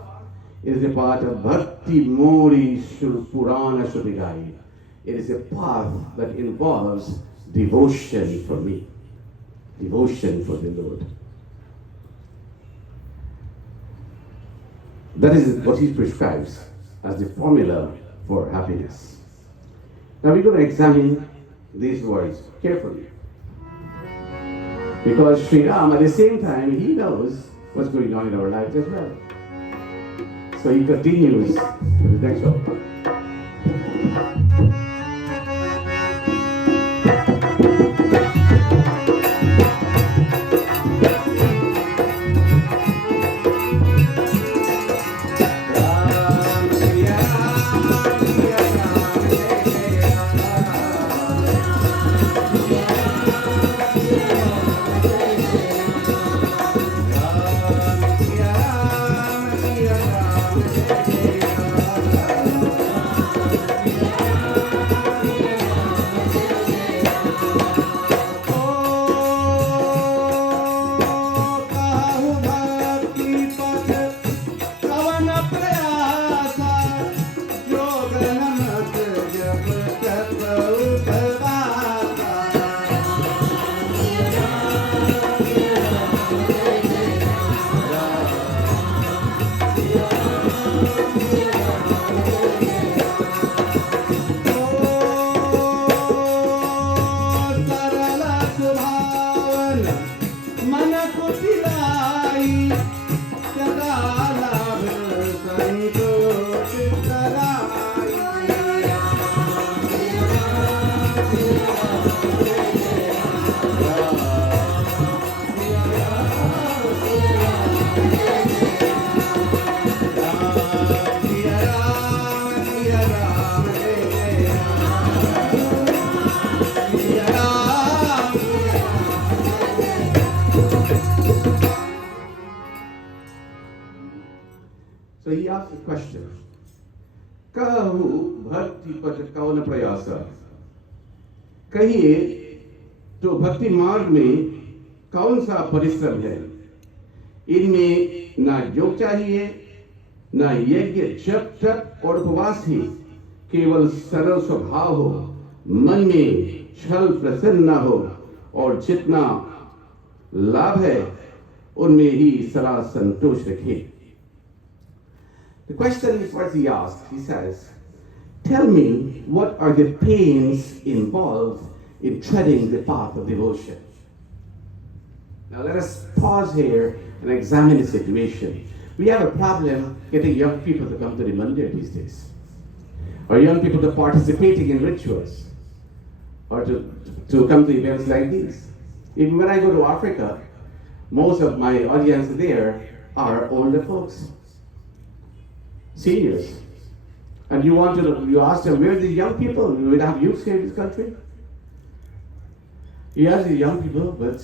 It is a part of Bhakti Mori Purana Shubigai. It is a path that involves devotion for me. Devotion for the Lord. That is what he prescribes as the formula for happiness. Now we're going to examine these words carefully. Because Sri Ram, at the same time, he knows what's going on in our lives as well. So he continues with the next one. asked a question. Kahu bhakti pat kauna prayasa. कहिए तो भक्ति मार्ग में कौन सा परिश्रम है? इनमें ना योग चाहिए, ना यज्ञ जप तप और उपवास ही, केवल सरल स्वभाव हो, मन में छल प्रसन्न न हो, और जितना लाभ है उनमें ही सदा संतोष रखे. The question is what he asked. He says, tell me, what are the pains involved in treading the path of devotion? Now let us pause here and examine the situation. We have a problem getting young people to come to the mandir these days, or young people to participating in rituals, or to come to events like these. Even when I go to Africa, most of my audience there are older folks, seniors. And you ask them, where are the young people? Do we have youth here in this country? Yes, the young people, but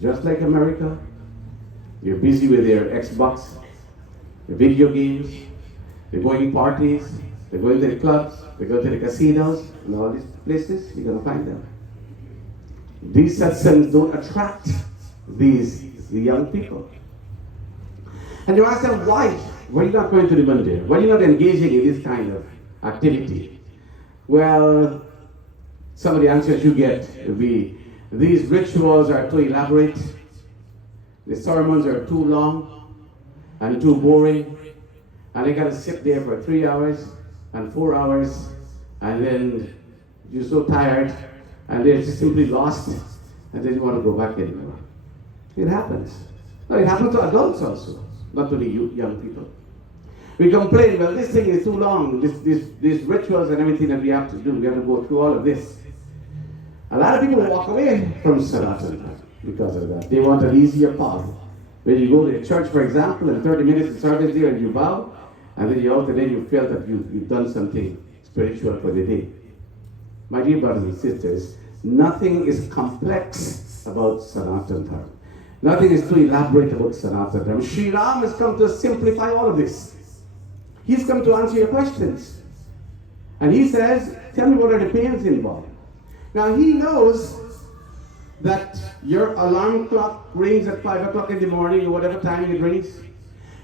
just like America, they're busy with their Xbox, their video games, they're going to parties, they're going to the clubs, they go to the casinos, and all these places, you're going to find them. These satsangs don't attract the young people. And you ask them, why? Why are you not going to the mandir? Why are you not engaging in this kind of activity? Well, some of the answers you get will be, these rituals are too elaborate, the sermons are too long and too boring, and I got to sit there for 3 hours and 4 hours, and then you're so tired, and they're just simply lost, and then you want to go back anymore. It happens. No, it happens to adults also, not to the young people. We complain, well, this thing is too long, these rituals and everything that we have to do, we have to go through all of this. A lot of people walk away from Sanatana because of that. They want an easier path. When you go to a church, for example, and 30 minutes of service there, and you bow, and then you out there, you feel that you've done something spiritual for the day. My dear brothers and sisters, nothing is complex about Sanatana Dharma. Nothing is too elaborate about Sanatana Dharma. Sri Ram has come to simplify all of this. He's come to answer your questions. And he says, tell me what are the pains involved. Now he knows that your alarm clock rings at 5 o'clock in the morning or whatever time it rings.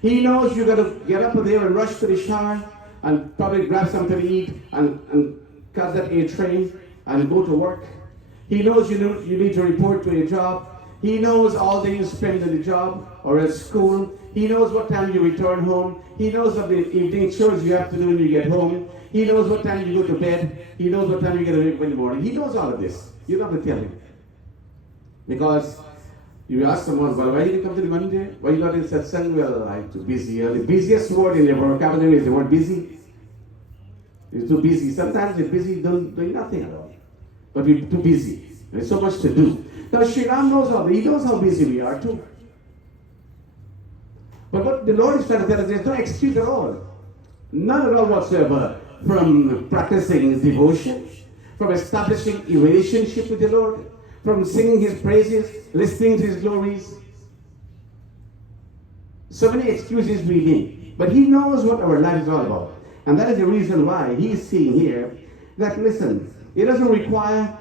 He knows you're going to get up there and rush to the shower and probably grab something to eat and catch that A train and go to work. He knows you need to report to a job. He knows all day you spend in the job or at school. He knows what time you return home. He knows of the evening chores you have to do when you get home. He knows what time you go to bed. He knows what time you get awake in the morning. He knows all of this. You don't have to tell him. Because you ask someone, well, why did you come to the mandir? Why you not in satsang? Well, I'm too busy. The busiest word in the vocabulary is the word busy. You're too busy. Sometimes you're busy doing nothing at all. But we're too busy. There's so much to do. Now, Sri Ram knows all that. He knows how busy we are too. But what the Lord is trying to tell us, there's no excuse at all. None at all whatsoever from practicing devotion, from establishing a relationship with the Lord, from singing His praises, listening to His glories. So many excuses we need. But He knows what our life is all about. And that is the reason why He's saying here that, listen, it doesn't require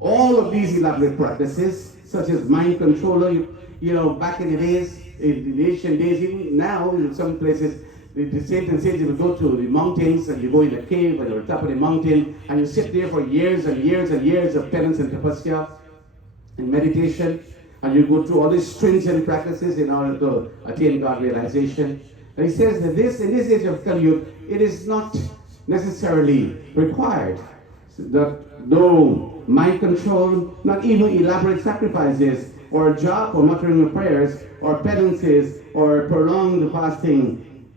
all of these elaborate practices, such as mind control. You know, back in the days, in the ancient days, even now, in some places, the saints and sages will go to the mountains and you go in a cave and you're on top of the mountain and you sit there for years and years and years of penance and tapasya and meditation, and you go through all these stringent practices in order to attain God realization. And he says that in this age of Kali Yuga, it is not necessarily required. That no mind control, not even elaborate sacrifices, or japa, or muttering of prayers, or penances, or prolonged fasting.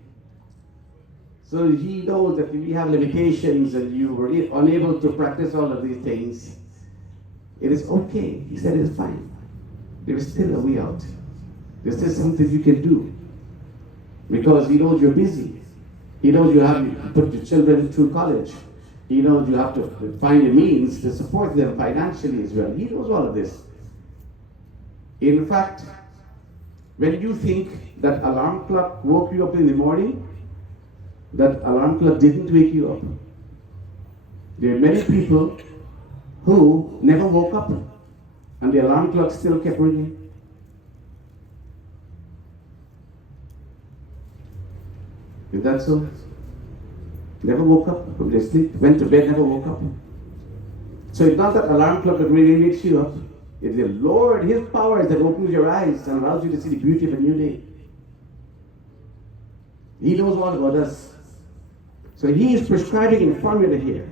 So he knows that if you have limitations and you were unable to practice all of these things, it is okay. He said it is fine. There is still a way out. There's still something you can do. Because he knows you're busy. He knows you have to put your children through college. He knows you have to find a means to support them financially as well. He knows all of this. In fact, when you think that alarm clock woke you up in the morning, that alarm clock didn't wake you up. There are many people who never woke up and the alarm clock still kept ringing. Is that so? Never woke up from their sleep, went to bed, never woke up. So it's not that alarm clock that really wakes you up. It's the Lord, His powers that opens your eyes and allows you to see the beauty of a new day. He knows all about us. So He is prescribing a formula here.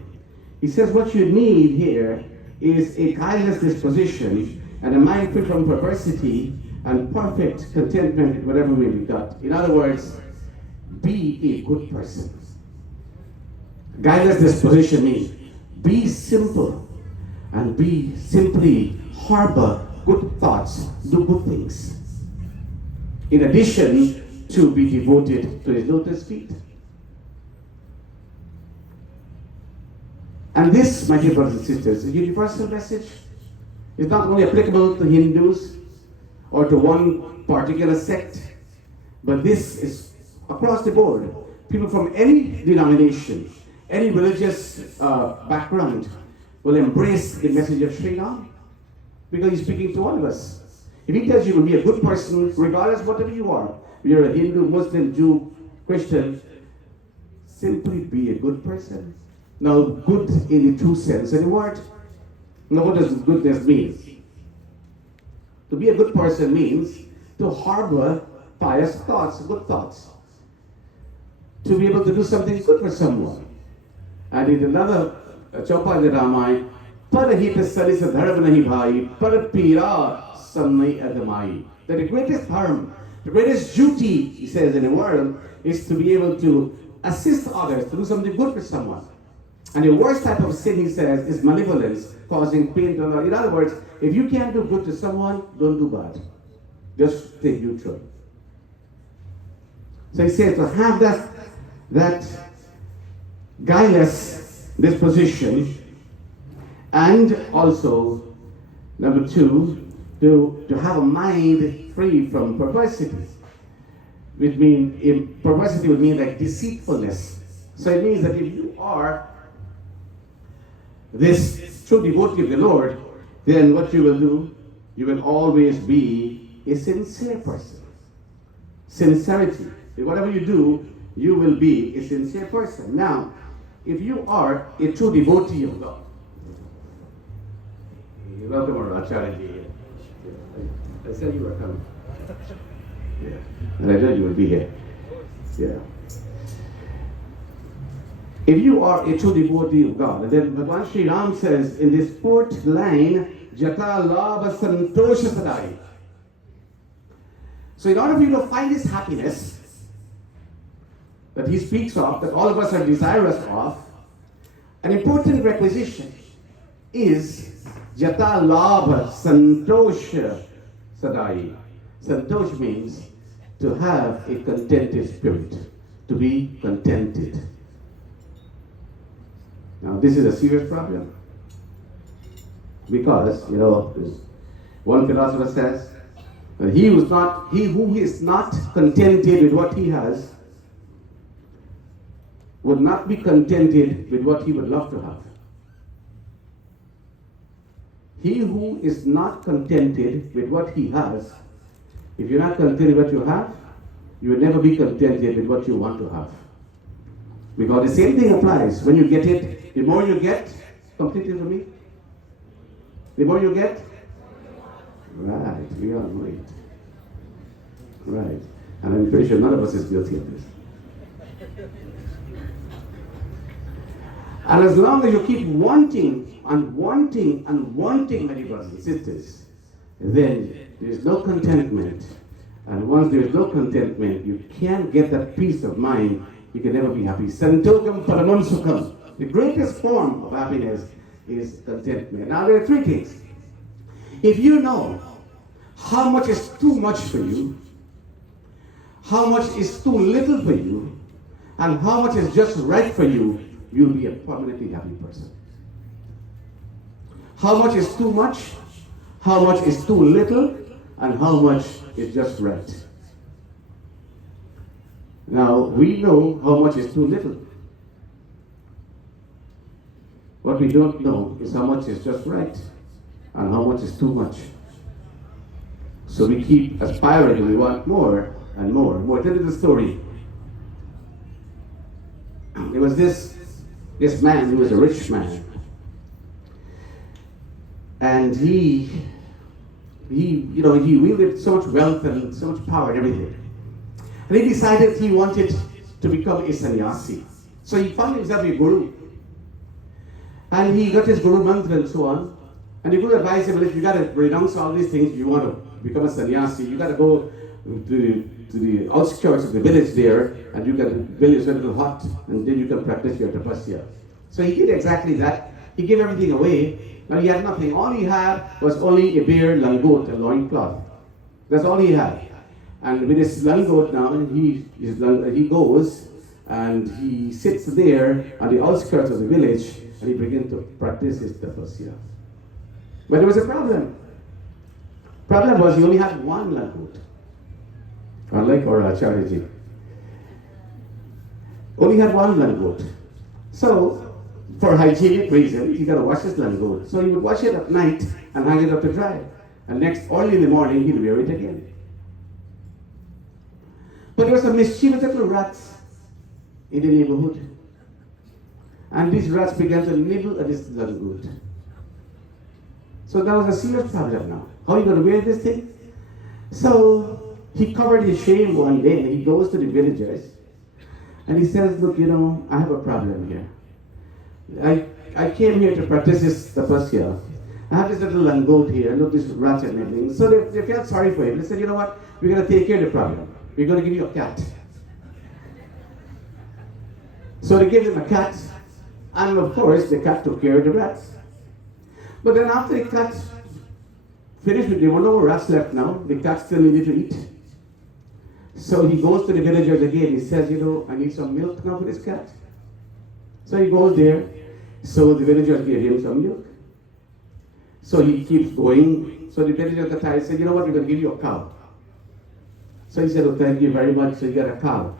He says what you need here is a guileless disposition and a mind free from perversity and perfect contentment with whatever will be got. In other words, be a good person. Guileless disposition means be simple and be simply harbor good thoughts, do good things. In addition to be devoted to His lotus feet. And this, my dear brothers and sisters, is a universal message. It's not only applicable to Hindus or to one particular sect, but this is across the board. People from any denomination, any religious background will embrace the message of Sri Ram because He's speaking to all of us. If He tells you to be a good person, regardless of whatever you are, you're a Hindu, Muslim, Jew, Christian, simply be a good person. Now, good in the true sense of the word. Now, what does goodness mean? To be a good person means to harbor pious thoughts, good thoughts. To be able to do something good for someone. And in another chaupa in the Ramayan, Parahita Salisa Dharma Nahi Bhai, Parapira Samnai Adamai. That the greatest harm, the greatest duty, he says, in the world is to be able to assist others, to do something good for someone. And the worst type of sin, he says, is malevolence, causing pain to others. In other words, if you can't do good to someone, don't do bad. Just stay neutral. So he says to have that guileless disposition, and also, number two, to have a mind free from perversity. Which means, perversity would mean like deceitfulness. So it means that if you are this true devotee of the Lord, then what you will do, you will always be a sincere person. Sincerity. Whatever you do, you will be a sincere person. Now, if you are a true devotee of God, welcome, Acharya. I said you were coming. Yeah. And I know you will be here. Yeah. If you are a true devotee of God, and then Bhagwan Sri Ram says in this fourth line, Jata Labha Santosha Sadai. So in order for you to find this happiness that he speaks of, that all of us are desirous of, an important requisition is Jata Labha Santosha Sadai. Santosh means to have a contented spirit, to be contented. Now, this is a serious problem because, one philosopher says that he who is not contented with what he has would not be contented with what he would love to have. He who is not contented with what he has, if you're not contented with what you have, you will never be contented with what you want to have. Because the same thing applies. When you get it, the more you get, completely for me, the more you get, right, we all know it. Right. And I'm pretty sure none of us is guilty of this. And as long as you keep wanting and wanting and wanting, my brothers and sisters, then there is no contentment. And once there is no contentment, you can't get that peace of mind. You can never be happy. Santokam paramam sukham. The greatest form of happiness is contentment. Now there are three things. If you know how much is too much for you, how much is too little for you, and how much is just right for you, you'll be a permanently happy person. How much is too much, how much is too little, and how much is just right. Now, we know how much is too little. What we don't know is how much is just right and how much is too much. So we keep aspiring and we want more and more and more. Tell you the story. There was this man who was a rich man. And he wielded so much wealth and so much power and everything. And he decided he wanted to become a sannyasi. So he found himself a guru. And he got his guru mantra and so on. And the guru advised him, well, if you got to renounce all these things, if you want to become a sannyasi, you got to go to the outskirts of the village there, and you can build yourself a little hut, and then you can practice your tapasya. So he did exactly that. He gave everything away. Now he had nothing. All he had was only a bare langot, a loincloth. That's all he had. And with his langot now, he goes and he sits there on the outskirts of the village and he begins to practice his tapasya. But there was a problem. Problem was he only had one langot. Unlike our Acharyaji. Only had one langot. So, for hygienic reasons, he got to wash his langot. So he would wash it at night and hang it up to dry. And next, early in the morning, he'd wear it again. But there were some mischievous little rats in the neighborhood. And these rats began to nibble at his langot. So that was a serious problem now. How are you going to wear this thing? So he covered his shame one day and he goes to the villagers and he says, look, I have a problem here. I came here to practice this tapasya. I have this little langot here. Look, this rats and everything. So they felt sorry for him. They said, you know what? We're going to take care of the problem. We're going to give you a cat. So they gave him a cat. And of course, the cat took care of the rats. But then after the cat finished with, there were no rats left now. The cat still needed to eat. So he goes to the villagers again. He says, I need some milk now for this cat. So he goes there. So the villagers gave him some milk. So he keeps going. So the villagers at the time said, you know what, we're going to give you a cow. So he said, oh, thank you very much. So you got a cow.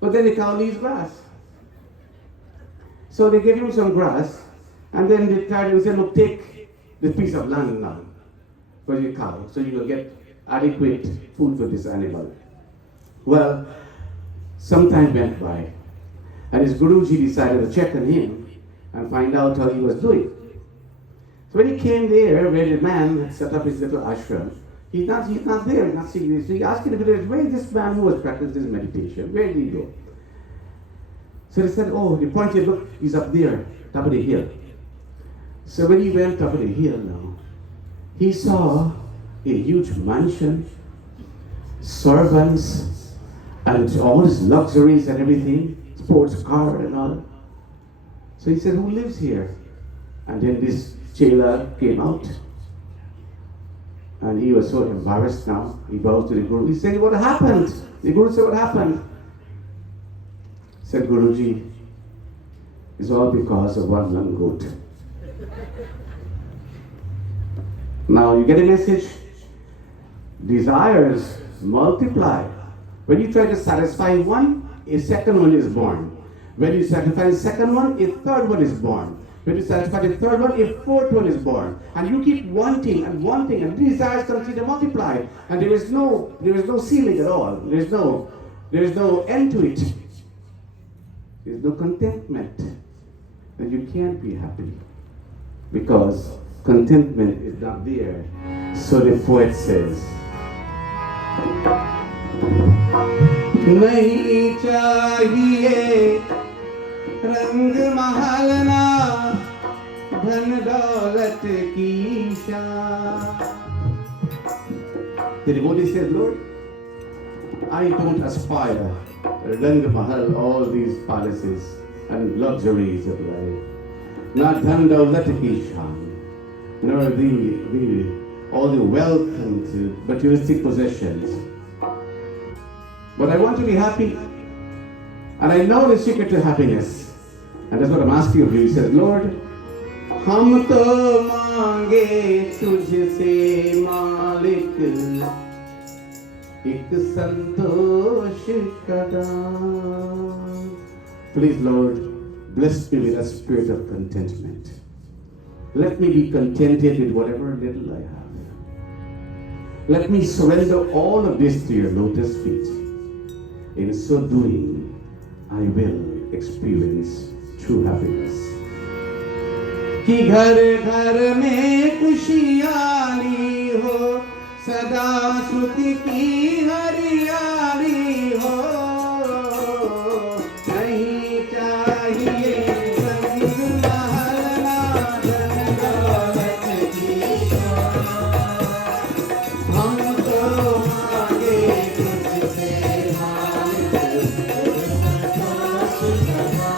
But then the cow needs grass. So they gave him some grass. And then they tried and said, look, take this piece of land now for your cow. So you will get adequate food for this animal. Well, some time went by. And his Guruji decided to check on him and find out how he was doing. So when he came there, where the man had set up his little ashram, he's not there, he's not seeing this. So he asked the villagers, where is this man who was practicing this meditation? Where did he go? So they said, they pointed, look, he's up there, top of the hill. So when he went up on the hill now, he saw a huge mansion, servants, and all his luxuries and everything, sports car and all. So he said, who lives here? And then this jailer came out. And he was so embarrassed now. He bowed to the Guru. He said, what happened? The Guru said, what happened? He said, Guruji, it's all because of one langot. Now you get a message. Desires multiply. When you try to satisfy one, a second one is born. When you satisfy the second one, a third one is born. When you satisfy the third one, a fourth one is born. And you keep wanting, and desires continue to multiply. And there is no ceiling at all. There is no end to it. There is no contentment. And you can't be happy. Because contentment is not there. So the poet says, नहीं चाहिए रंग महल ना धन दौलत की शान. The devotee says, Lord, I don't aspire rang mahal, all these palaces and luxuries of life. Not dhan daulat ki shaan, nor all the wealth and materialistic possessions. But I want to be happy. And I know the secret to happiness. And that's what I'm asking of you. He says, Lord, hum to mange tujhse malik, एक संतोष का दान. Please, Lord, bless me with a spirit of contentment. Let me be contented with whatever little I have. Let me surrender all of this to your lotus feet. In so doing, I will experience true happiness. कि घर घर में खुशियाली हो, सदा श्रुति की हरियाली हो. नहीं चाहिए रंग महलना धन दौलत की शान. हम तो मांगे तुझसे मालिक संतोष का दान.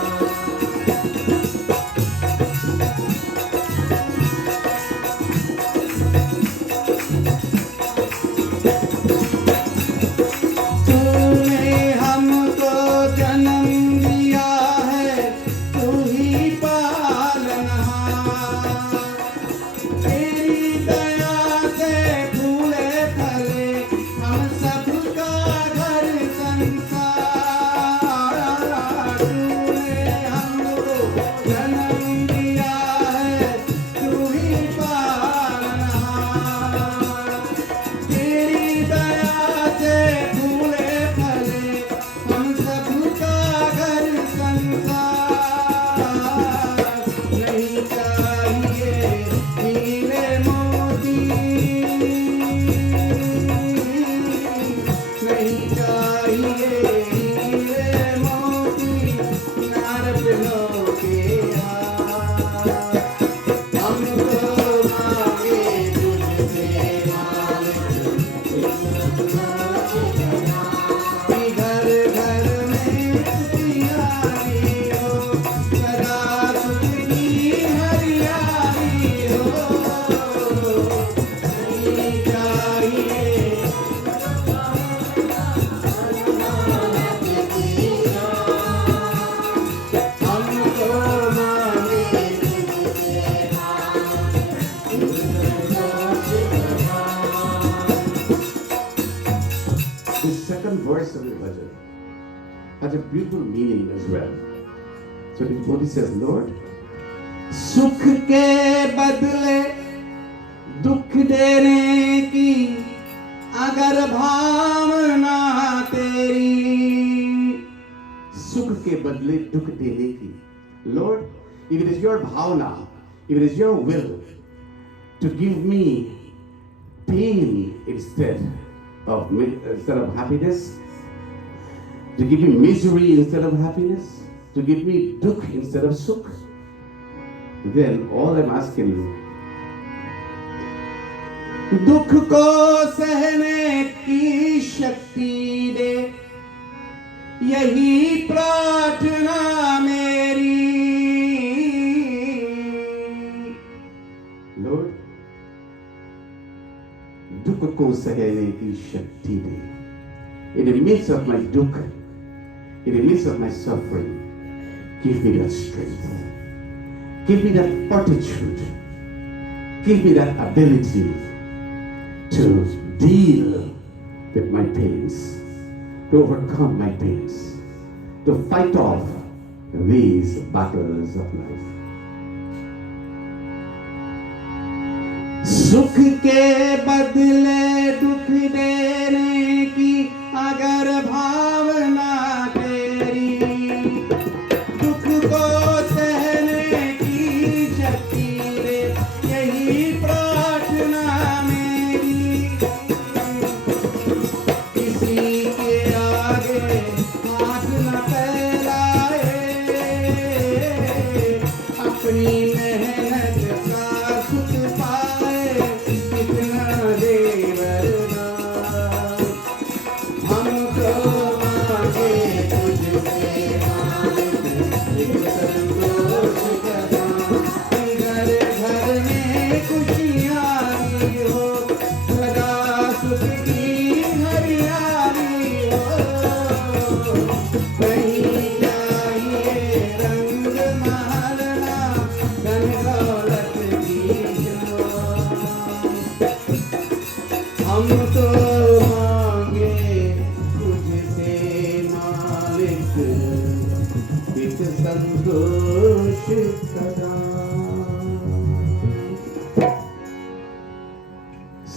Verse of the bhajan has a beautiful meaning as well. So the devotee says, Lord, सुख के बदले दुख देने की अगर भावना तेरी. सुख के बदले दुख देने की. Lord, if it is your bhavana, if it is your will to give me pain instead of happiness, to give me misery instead of happiness, to give me dukh instead of sukh, then all I'm asking you, दुख को सहने की शक्ति दे, यही प्रार्थना मेरी. Lord, दुख को सहने की शक्ति दे. In the midst of my dukh, in the midst of my suffering, give me that strength. Give me that fortitude. Give me that ability to deal with my pains, to overcome my pains, to fight off these battles of life. सुख के बदले दुख देने की अगर भावना तेरी, दुख को सहने की शक्ति दे, यही प्रार्थना मेरी. किसी के आगे हाथ न फैलाए, अपनी मेहनत का सुख पाए, कितना दे वरदान. हमको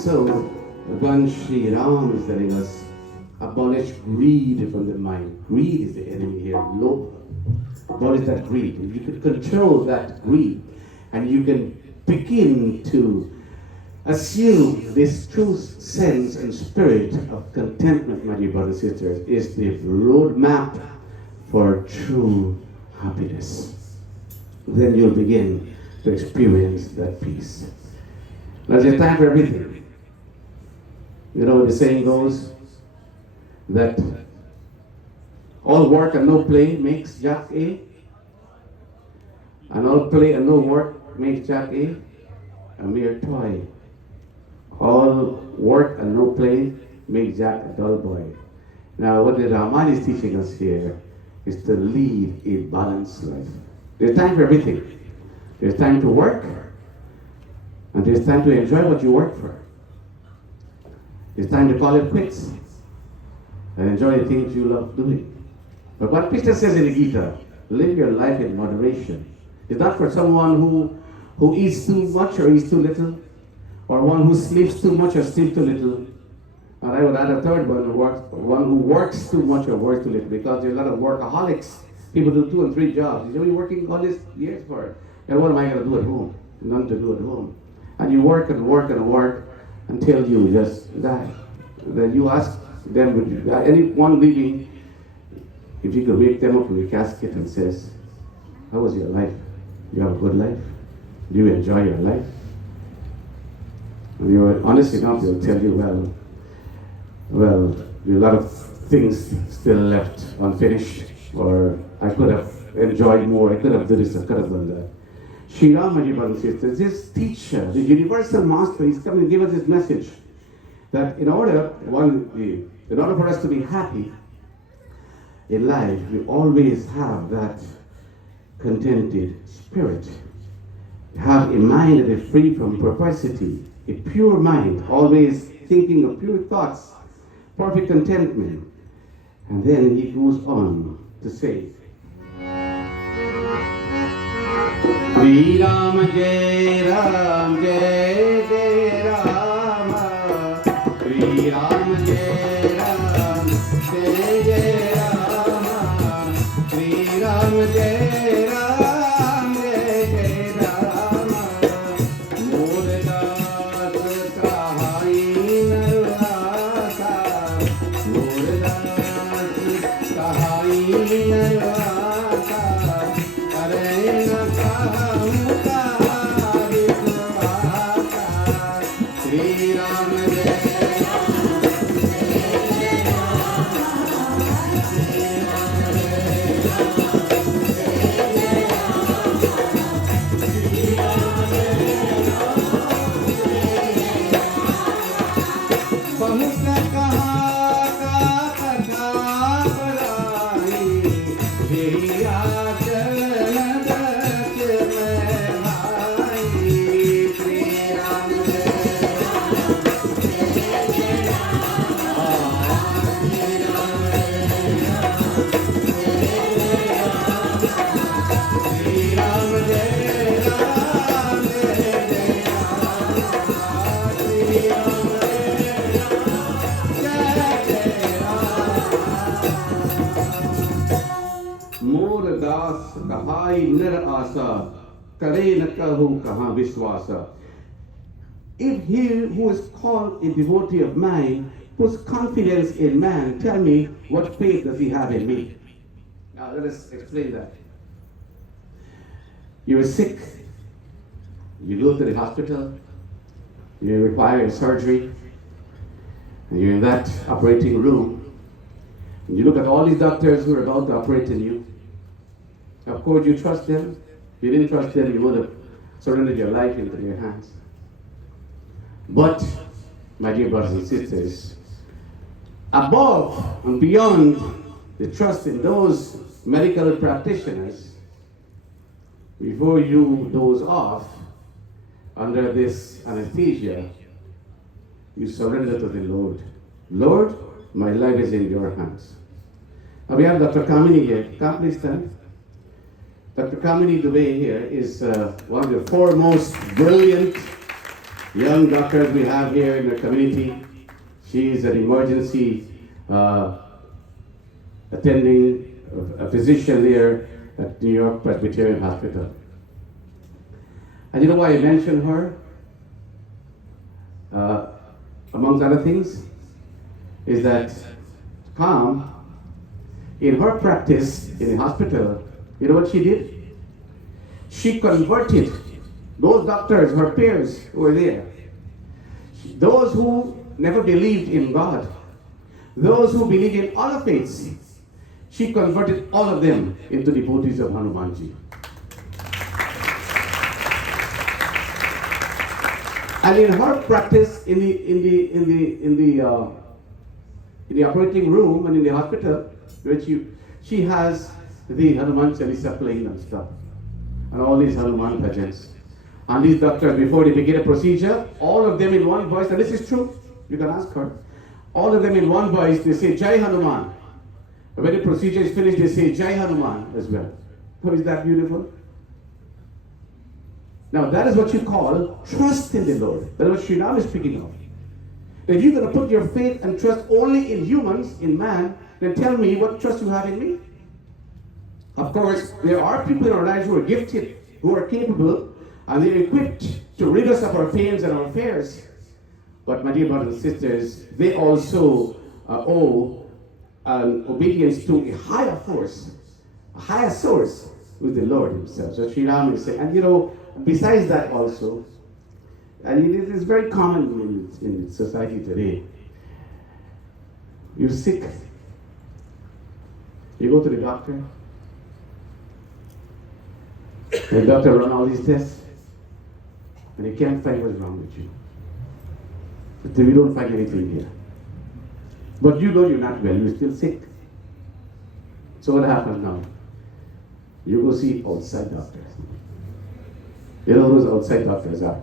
So, when Sri Ram is telling us, abolish greed from the mind. Greed is the enemy here. Lobha. Abolish that greed. If you could control that greed, and you can begin to assume this true sense and spirit of contentment, my dear brothers and sisters, is the roadmap for true happiness. Then you'll begin to experience that peace. Now, there's time for everything. You know, the saying goes that all work and no play makes Jack A. And all play and no work makes Jack A mere toy. All work and no play makes Jack a dull boy. Now, what the Ramayan is teaching us here is to lead a balanced life. There's time for everything. There's time to work, and there's time to enjoy what you work for. It's time to call it quits and enjoy the things you love doing. But what Krishna says in the Gita, live your life in moderation. It's not for someone who eats too much or eats too little, or one who sleeps too much or sleeps too little. And I would add a third one who works too much or works too little, because there's a lot of workaholics. People do 2 and 3 jobs. You know, you're working all these years for it. And what am I going to do at home? Nothing to do at home. And you work and work and work until you just die. Then you ask them, would you die? Anyone leaving, if you could wake them up in a casket and says, how was your life? You have a good life? Do you enjoy your life? And you're honest enough, they'll tell you, well, there are a lot of things still left unfinished, or I could have enjoyed more, I could have done this, I could have done that. Sri Ram, my dear brothers and sisters, this teacher, the universal master, he's coming to give us this message that in order for us to be happy in life, we always have that contented spirit. Have a mind that is free from perversity, a pure mind, always thinking of pure thoughts, perfect contentment. And then he goes on to say, Shri Ram Jai Ram Jai Jai Ram, Shri Ram Jai Ram Jai Jai Ram, Shri Ram Jai Ram Jai Jai Ram, Moor Das kahai narvasa, Moor Das kahai narvasa, Are na kahu ka Shri Ram Moor Das kahai nir asa, Kare na kahu kaha viswasa. If he who is called a devotee of mine puts confidence in man, tell me, what faith does he have in me? Now let us explain that. You're sick, you go to the hospital, you require surgery, and you're in that operating room, and you look at all these doctors who are about to operate on you. Of course, you trust them. If you didn't trust them, you would have surrendered your life into their hands. But, my dear brothers and sisters, above and beyond the trust in those medical practitioners, before you doze off under this anesthesia, you surrender to the Lord. Lord, my life is in your hands. Now we have Dr. Kamini here. Come please stand. Dr. Kamini Dubey here is one of the foremost brilliant young doctors we have here in the community. She is an emergency attending a physician there at New York Presbyterian Hospital. And you know why I mention her? Amongst other things, is that Pam, in her practice in the hospital, you know what she did? She converted those doctors, her peers who were there, those who never believed in God, those who believed in other faiths. She converted all of them into devotees of Hanumanji. And in her practice in the operating room and in the hospital, where she has the Hanuman Chalisa playing and stuff, and all these Hanuman bhajans. And these doctors, before they begin a procedure, all of them in one voice, and this is true, you can ask her, all of them in one voice, they say Jai Hanuman. And when the procedure is finished, they say Jai Hanuman as well. How is that beautiful? Now that is what you call trust in the Lord. That is what Sri Ram is speaking of. If you're going to put your faith and trust only in humans, in man, then tell me what trust you have in me. Of course, there are people in our lives who are gifted, who are capable, and they're equipped to rid us of our pains and our fears. But my dear brothers and sisters, they also owe an obedience to a higher force, a higher source, with the Lord himself. So Sri Ram is saying, and you know, besides that also, and it is very common in society today, you're sick, you go to the doctor, the doctor runs all these tests, and he can't find what's wrong with you. But we don't find anything here. But you know you're not well, you're still sick. So what happens now? You go see outside doctors. You know who those outside doctors are?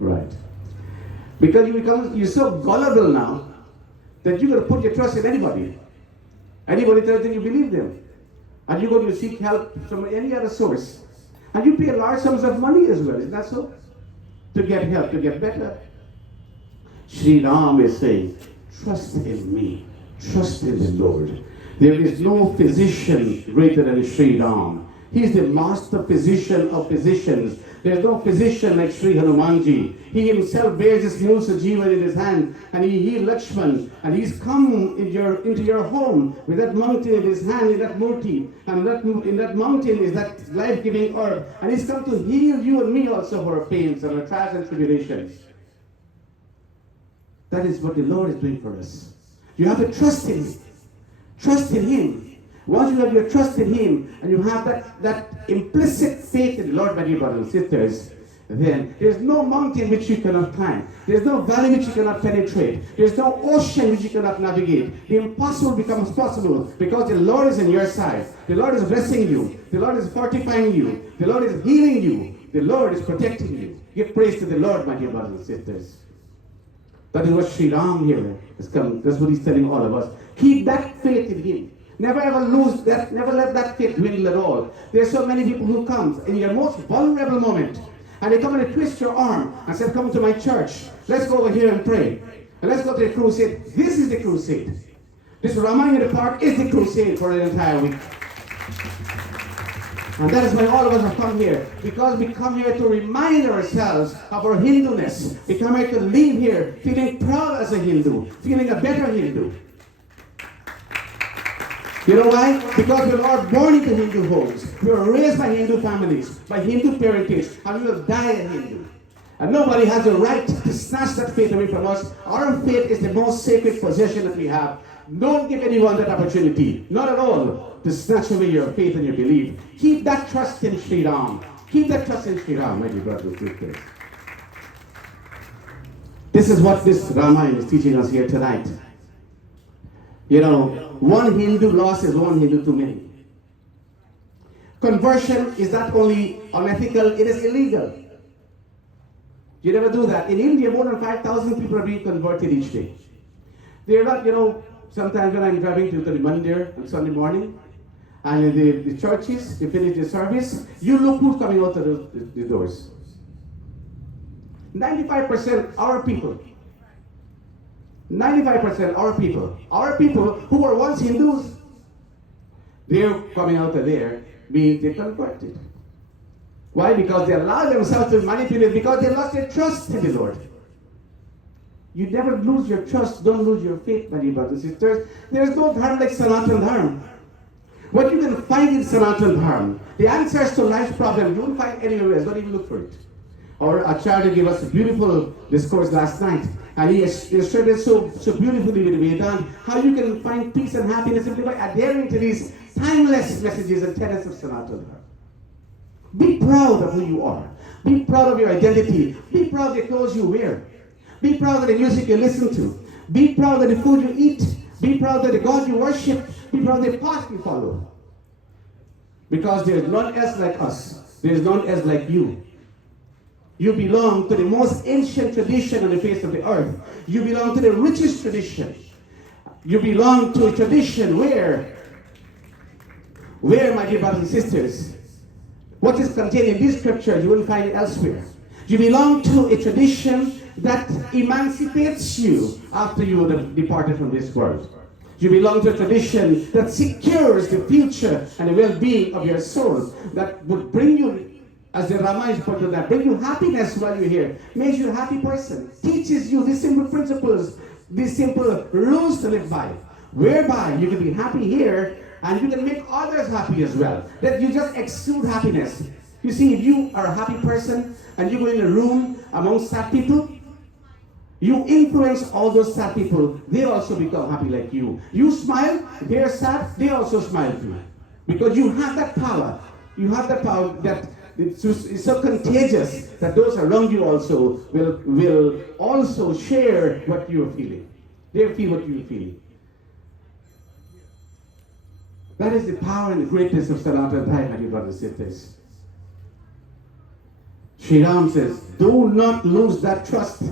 Right. Because you're so gullible now that you're going to put your trust in anybody. Anybody tells you believe them. And you're going to seek help from any other source. And you pay large sums of money as well, isn't that so? To get help, to get better. Sri Ram is saying, trust in me, trust in the Lord. There is no physician greater than Sri Ram. He's the master physician of physicians. There's no physician like Sri Hanumanji. He himself bears his Musa Jivan in his hand, and he healed Lakshman, and he's come into your home with that mountain in his hand, in that murti, and in that mountain is that life-giving herb, and he's come to heal you and me also for our pains and our trials and tribulations. That is what the Lord is doing for us. You have to trust in him. Trust in him. Once you have your trust in him, and you have that implicit faith in the Lord, my dear brothers and sisters, then there's no mountain which you cannot climb. There's no valley which you cannot penetrate. There's no ocean which you cannot navigate. The impossible becomes possible because the Lord is on your side. The Lord is blessing you. The Lord is fortifying you. The Lord is healing you. The Lord is protecting you. Give praise to the Lord, my dear brothers and sisters. That is what Sri Ram here has come. That's what he's telling all of us. Keep that faith in him. Never ever lose that, never let that faith dwindle at all. There's so many people who come in your most vulnerable moment, and they come and they twist your arm and say, come to my church. Let's go over here and pray. And let's go to the crusade. This is the crusade. This Ramayan in the park is the crusade for an entire week. And that is why all of us have come here. Because we come here to remind ourselves of our Hinduness. We come here to leave here feeling proud as a Hindu, feeling a better Hindu. You know why? Because we are born into Hindu homes. We were raised by Hindu families, by Hindu parentage, and we will die a Hindu. And nobody has a right to snatch that faith away from us. Our faith is the most sacred possession that we have. Don't give anyone that opportunity, not at all, to snatch away your faith and your belief. Keep that trust in Sri Ram. Keep that trust in Sri Ram, my dear brothers and sisters. This is what this Ramayan is teaching us here tonight. You know, one Hindu lost is one Hindu too many. Conversion is not only unethical, it is illegal. You never do that. In India, more than 5,000 people are being converted each day. They're not, you know, sometimes when I'm driving to the mandir on Sunday morning, and in the churches, they finish the service, you look who's coming out of the doors. 95% our people. 95% our people. Our people who were once Hindus, they're coming out of there being they converted. Why? Because they allow themselves to manipulate, because they lost their trust in the Lord. You never lose your trust, don't lose your faith, my dear brothers and sisters. There's no dharma like Sanatan Dharma. What you can find in Sanatan Dharma, the answers to life's problems, you won't find anywhere else, don't even look for it. Our Acharya gave us a beautiful discourse last night, and he illustrated it so beautifully with Vedan, how you can find peace and happiness simply by adhering to these timeless messages and tenets of Sanatan Dharma. Be proud of who you are. Be proud of your identity. Be proud of the clothes you wear. Be proud of the music you listen to. Be proud of the food you eat. Be proud of the God you worship. Be proud of the path you follow. Because there is none else like us. There is none else like you. You belong to the most ancient tradition on the face of the earth. You belong to the richest tradition. You belong to a tradition where, my dear brothers and sisters, what is contained in these scriptures you won't find it elsewhere. You belong to a tradition that emancipates you after you have departed from this world. You belong to a tradition that secures the future and the well-being of your soul, that would bring you, as the Ramayan put it, that bring you happiness while you're here, makes you a happy person, teaches you these simple principles, these simple rules to live by, whereby you can be happy here and you can make others happy as well. That you just exude happiness. You see, if you are a happy person and you go in a room among sad people, you influence all those sad people. They also become happy like you. You smile, they're sad, they also smile too. Because you have that power. You have that power that it's so contagious that those around you also will also share what you're feeling. They feel what you're feeling. That is the power and the greatness of Sanatan Dharma, my dear brothers and sisters. Sri Ram says, do not lose that trust.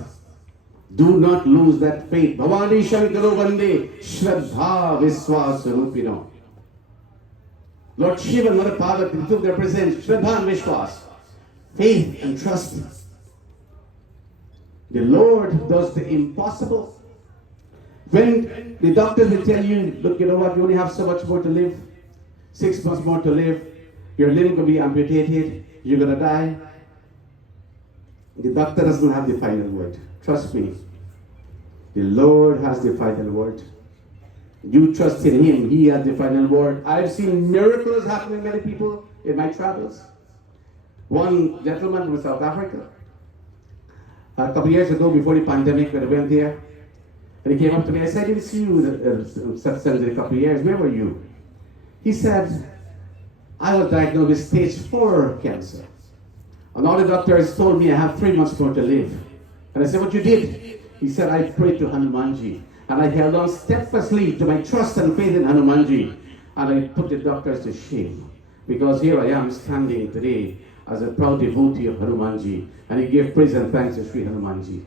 Do not lose that faith. Bhavani Shankaro Vande Shraddha Viswas Rupino. Lord Shiva and Mother Parvati took their presence, Shraddha and Vishwas. Faith and trust. The Lord does the impossible. When the doctors will tell you, look, you know what, you only have so much more to live, 6 months more to live, your limb will be amputated, you're going to die. The doctor doesn't have the final word. Trust me. The Lord has the final word. You trust in Him. He has the final word. I've seen miracles happen in many people in my travels. One gentleman from South Africa, a couple years ago before the pandemic, when I went there, and he came up to me, I said, I didn't see you in a couple of years. Where were you? He said, I was diagnosed with stage 4 cancer. And all the doctors told me I have 3 months more to live. And I said, what you did? He said, I prayed to Hanumanji. And I held on steadfastly to my trust and faith in Hanumanji. And I put the doctors to shame. Because here I am standing today as a proud devotee of Hanumanji. And he gave praise and thanks to Sri Hanumanji.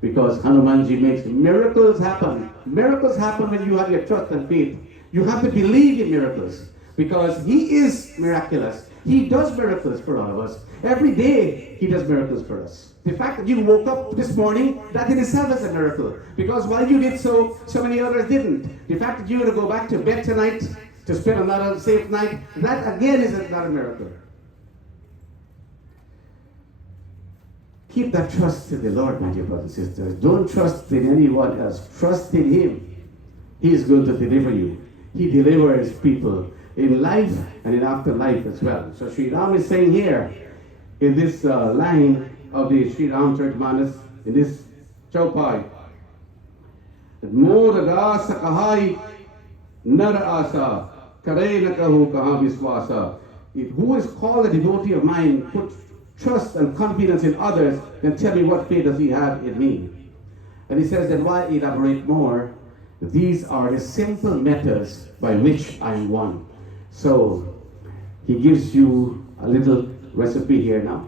Because Hanumanji makes miracles happen. Miracles happen when you have your trust and faith. You have to believe in miracles. Because He is miraculous. He does miracles for all of us. Every day He does miracles for us. The fact that you woke up this morning, that in itself is a miracle. Because while you did so, so many others didn't. The fact that you're going to go back to bed tonight to spend another safe night, that again is not a miracle. Keep that trust in the Lord, my dear brothers and sisters. Don't trust in anyone else. Trust in Him. He is going to deliver you. He delivers people in life and in afterlife as well. So Sri Ram is saying here, in this line of the Sri Ram Charitamanas, in this chaupai, that Modada Sakahai Nara Asa Kare Nakahu Kaha Viswasa. Who is called a devotee of mine, put trust and confidence in others, and tell me what faith does he have in me. And he says, then why elaborate more? These are the simple methods by which I am one. So he gives you a little recipe here now.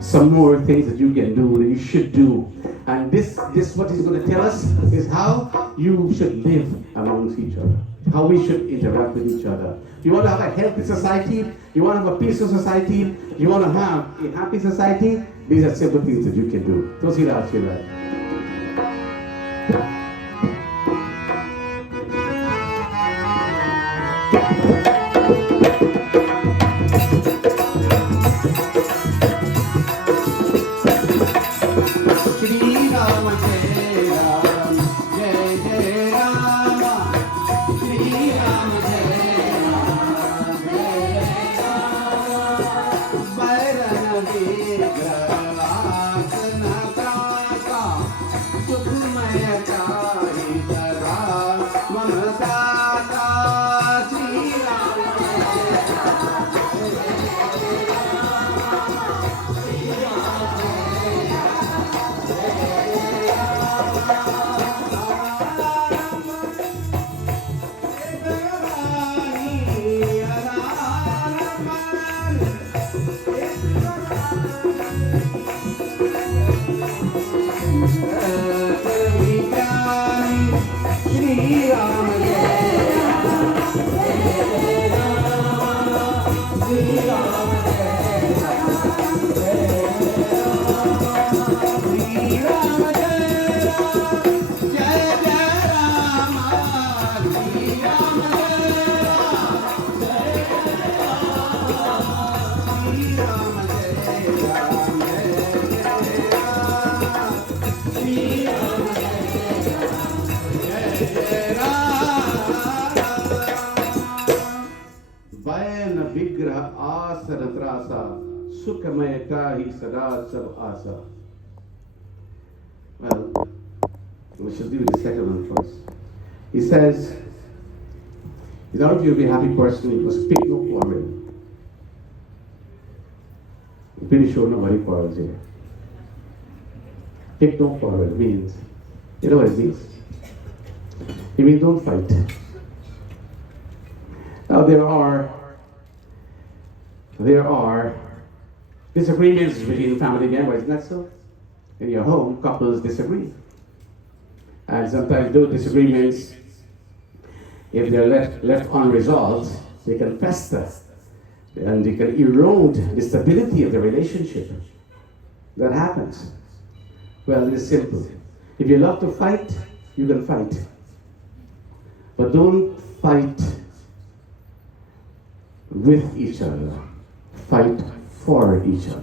Some more things that you can do, that you should do. And this what he's going to tell us is how you should live amongst each other. How we should interact with each other. You want to have a healthy society? You want to have a peaceful society? You want to have a happy society? These are simple things that you can do. Tulsi Das Shilai. Well, we should do the second one first. He says, in order for you to be a happy person, you must pick no quarrel. I'm pretty sure nobody quarrels here. Pick no quarrel means, you know what it means? It means don't fight. Now there are disagreements between family members, isn't that so? In your home, couples disagree. And sometimes those disagreements, if they're left unresolved, they can fester and they can erode the stability of the relationship. That happens. Well, it is simple. If you love to fight, you can fight. But don't fight with each other. Fight for each other.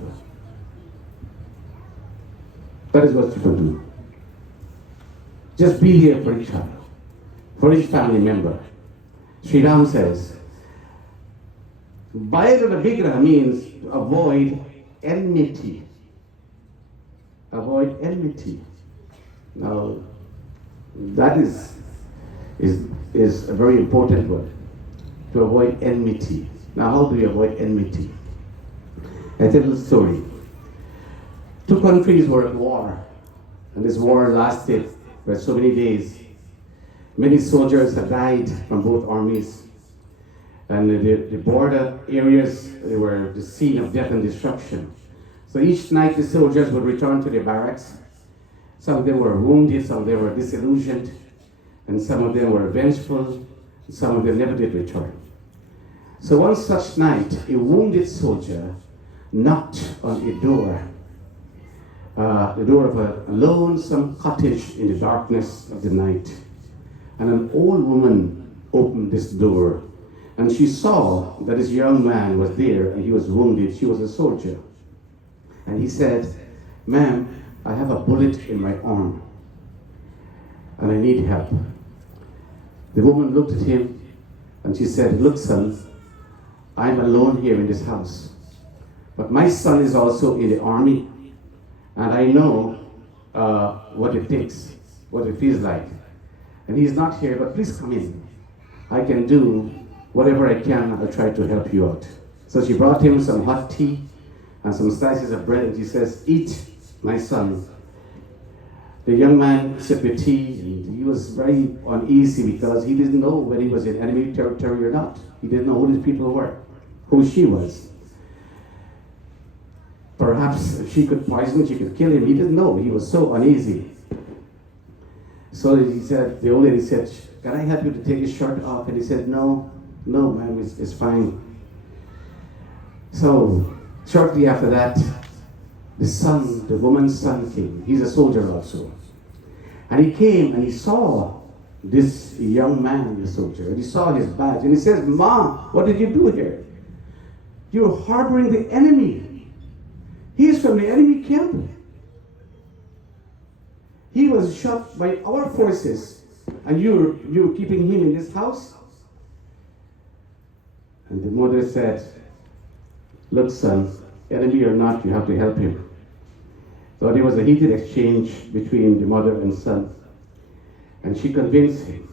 That is what you can do. Just be here for each other, for each family member. Sri Ram says, Bayar of the Vigraha means avoid enmity. Avoid enmity. Now, that is a very important word, to avoid enmity. Now, how do you avoid enmity? I tell you a story. Two countries were at war, and this war lasted for so many days. Many soldiers had died from both armies, and the border areas, they were the scene of death and destruction. So each night the soldiers would return to their barracks. Some of them were wounded, some of them were disillusioned, and some of them were vengeful, and some of them never did return. So one such night, a wounded soldier knocked on a door, the door of a lonesome cottage in the darkness of the night. And an old woman opened this door, and she saw that this young man was there and he was wounded. She was a soldier. And he said, "Ma'am, I have a bullet in my arm and I need help." The woman looked at him and she said, "Look, son, I'm alone here in this house, but my son is also in the army, and I know what it takes, what it feels like. And he's not here, but please come in. I can do whatever I can. I'll try to help you out." So she brought him some hot tea and some slices of bread, and she says, "Eat, my son." The young man sipped the tea, and he was very uneasy because he didn't know whether he was in enemy territory or not. He didn't know who these people were, who she was. Perhaps if she could poison him, she could kill him. He didn't know. He was so uneasy. So he said, the old lady said, "Can I help you to take his shirt off?" And he said, No, ma'am, it's fine." So shortly after that, the son, the woman's son came. He's a soldier also. And he came and he saw this young man, the soldier, and he saw his badge. And he says, "Ma, what did you do here? You're harboring the enemy. He's from the enemy camp. He was shot by our forces, and you're keeping him in this house?" And the mother said, "Look, son, enemy or not, you have to help him." So there was a heated exchange between the mother and son. And she convinced him.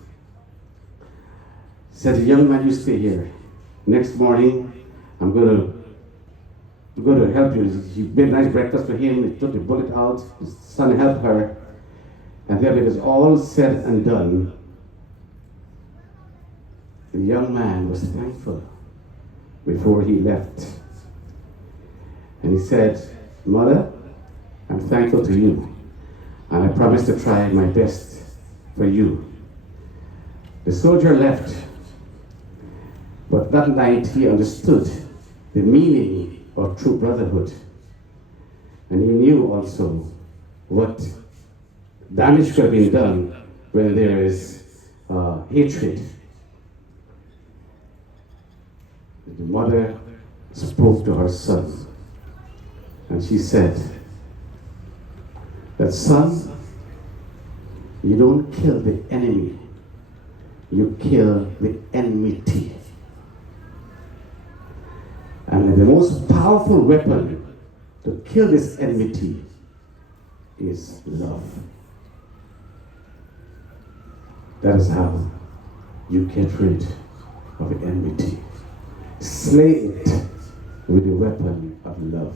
Said, "Young man, you stay here. Next morning, I'm going to help you." She made a nice breakfast for him. He took the bullet out. His son helped her. And then it was all said and done. The young man was thankful before he left. And he said, "Mother, I'm thankful to you. And I promise to try my best for you." The soldier left. But that night he understood the meaning of true brotherhood. And he knew also what damage could have been done when there is hatred. The mother spoke to her son, and she said that, "Son, you don't kill the enemy, you kill the enmity. And the most powerful weapon to kill this enmity is love. That is how you get rid of the enmity. Slay it with the weapon of love."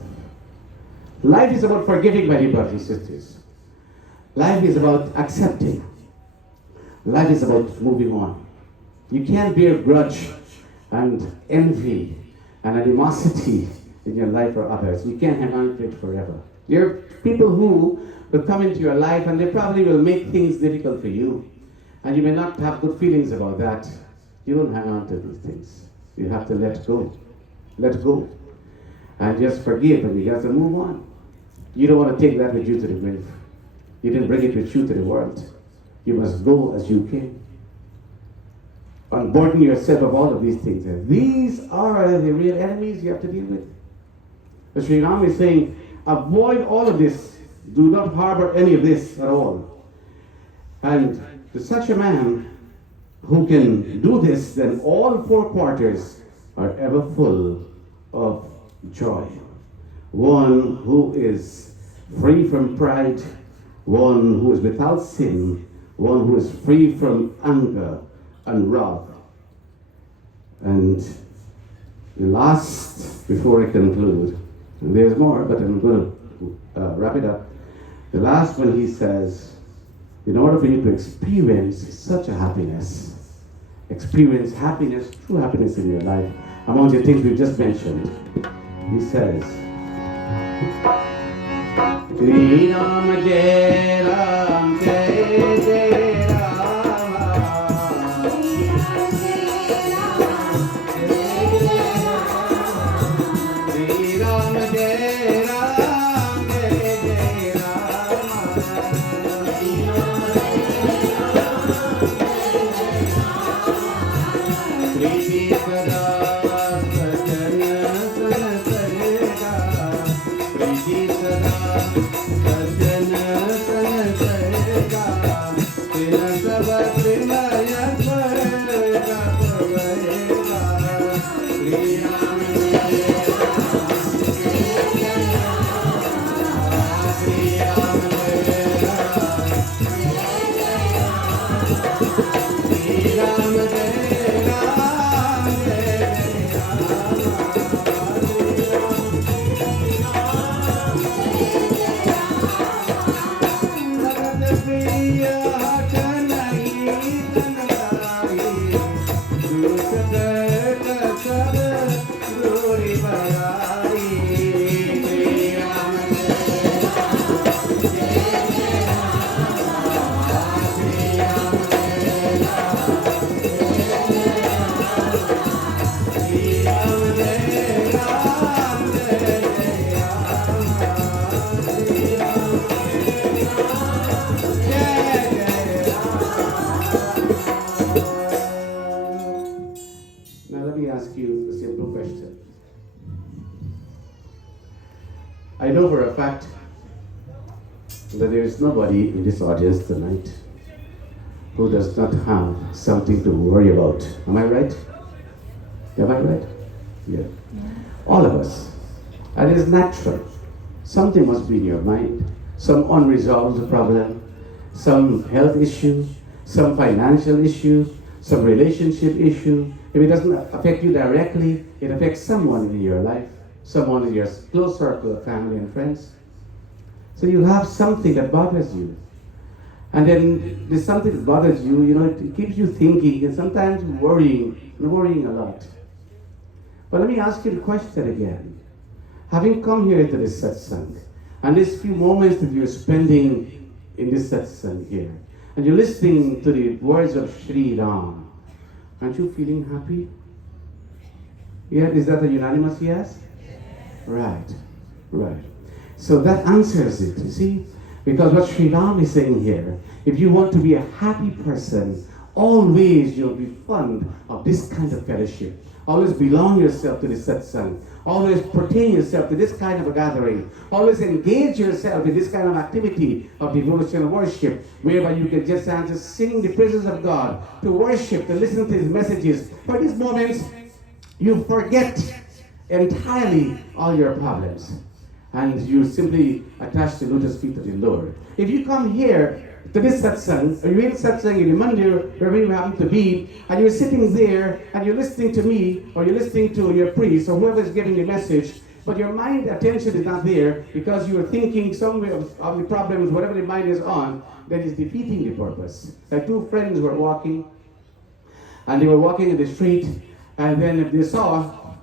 Life is about forgiving, my dear brothers and sisters. Life is about accepting. Life is about moving on. You can't bear grudge and envy and animosity in your life for others. You can't hang on to it forever. There are people who will come into your life and they probably will make things difficult for you. And you may not have good feelings about that. You don't hang on to these things. You have to let go. Let go. And just forgive, and you have to move on. You don't want to take that with you to the grave. You didn't bring it with you to the world. You must go as you came. Unburden yourself of all of these things. And these are the real enemies you have to deal with. The Sri Ram is saying, avoid all of this. Do not harbor any of this at all. And to such a man who can do this, then all four quarters are ever full of joy. One who is free from pride, one who is without sin, one who is free from anger and wrath. And the last, before I conclude, and there's more, but I'm going to wrap it up. The last one, he says, in order for you to experience such a happiness, experience happiness, true happiness in your life, among the things we've just mentioned, he says, Shri Ram Jai Ram Jai Jai Ram, Shri Ram Jai Ram Jai Jai Ram, Priti Sada Sajana that there is nobody in this audience tonight who does not have something to worry about. Am I right? Am I right? Yeah. All of us. And it's natural. Something must be in your mind. Some unresolved problem, some health issue, some financial issue, some relationship issue. If it doesn't affect you directly, it affects someone in your life, someone in your close circle of family and friends. So you have something that bothers you. And then there's something that bothers you, it keeps you thinking and sometimes worrying a lot. But let me ask you the question again. Having come here to this satsang, and these few moments that you're spending in this satsang here, and you're listening to the words of Sri Ram, aren't you feeling happy? Yeah, is that a unanimous yes? Right. So that answers it, you see? Because what Sri Ram is saying here, if you want to be a happy person, always you'll be fond of this kind of fellowship. Always belong yourself to the satsang. Always pertain yourself to this kind of a gathering. Always engage yourself in this kind of activity of devotional worship, whereby you can just sing the praises of God, to worship, to listen to His messages. For these moments, you forget entirely all your problems, and you simply attach the lotus feet of the Lord. If you come here to this satsang, or you're in satsang in the mandir, wherever you happen to be, and you're sitting there, and you're listening to me, or you're listening to your priest, or whoever is giving the message, but your mind attention is not there, because you're thinking somewhere of the problems, whatever the mind is on, that is defeating the purpose. Like two friends were walking, and they were walking in the street, and then they saw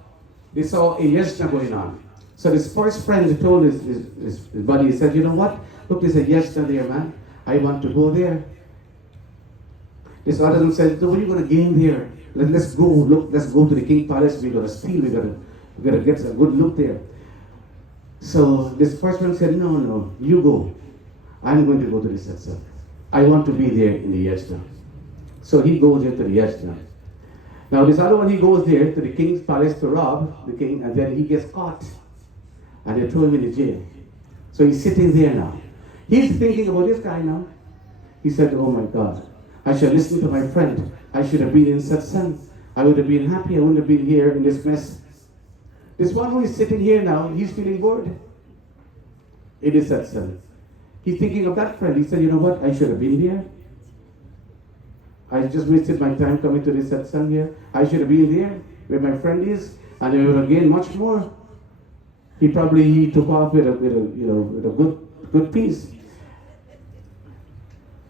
a yajna going on. So this first friend told his buddy, he said, you know what? Look, there's a yajna there, man. I want to go there. This other one said, what are you going to gain there? Let's go. Look, let's go to the king palace. We're going to steal. We're going to get a good look there. So this first one said, no, you go. I'm going to go to the satsang. I want to be there in the yajna. So he goes into the yajna. Now this other one, he goes there to the king's palace to rob the king, and then he gets caught. And they throw him in the jail. So he's sitting there now. He's thinking about this guy now. He said, oh my God, I should listen to my friend. I should have been in satsang. I would have been happy. I wouldn't have been here in this mess. This one who is sitting here now, he's feeling bored. It is satsang. He's thinking of that friend. He said, you know what, I should have been here. I just wasted my time coming to this satsang here. I should have been there where my friend is, and I would have gained much more. He took off with a good peace.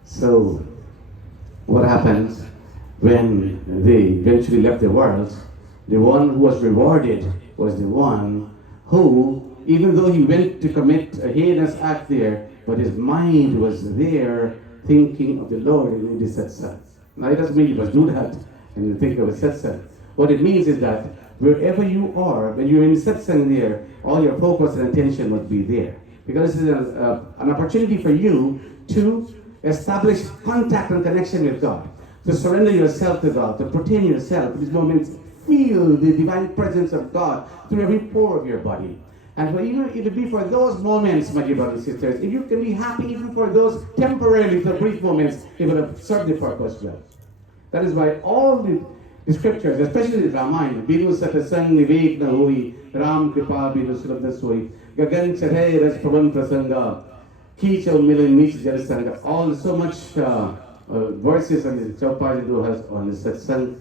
So, what happens when they eventually left the world? The one who was rewarded was the one who, even though he went to commit a heinous act there, but his mind was there thinking of the Lord in the satsang. Now, it doesn't mean you must do that and you think of a satsang. What it means is that wherever you are, when you're in satsang there, all your focus and attention must be there. Because this is an opportunity for you to establish contact and connection with God, to surrender yourself to God, to pertain yourself in these moments, feel the divine presence of God through every pore of your body. And even if it be for those moments, my dear brothers and sisters, if you can be happy even for those temporarily, for brief moments, it will have served the purpose well. That is why all the scriptures, especially the Ramayan, Binu Satasang Nivek na hui, Ram Kripa Binu Sulabdas hui, Gagan Chahay Ras Pavan Prasanga, Kichal Milan Mich Jalasanga, all so much verses on the Chaupajidu has on the satsang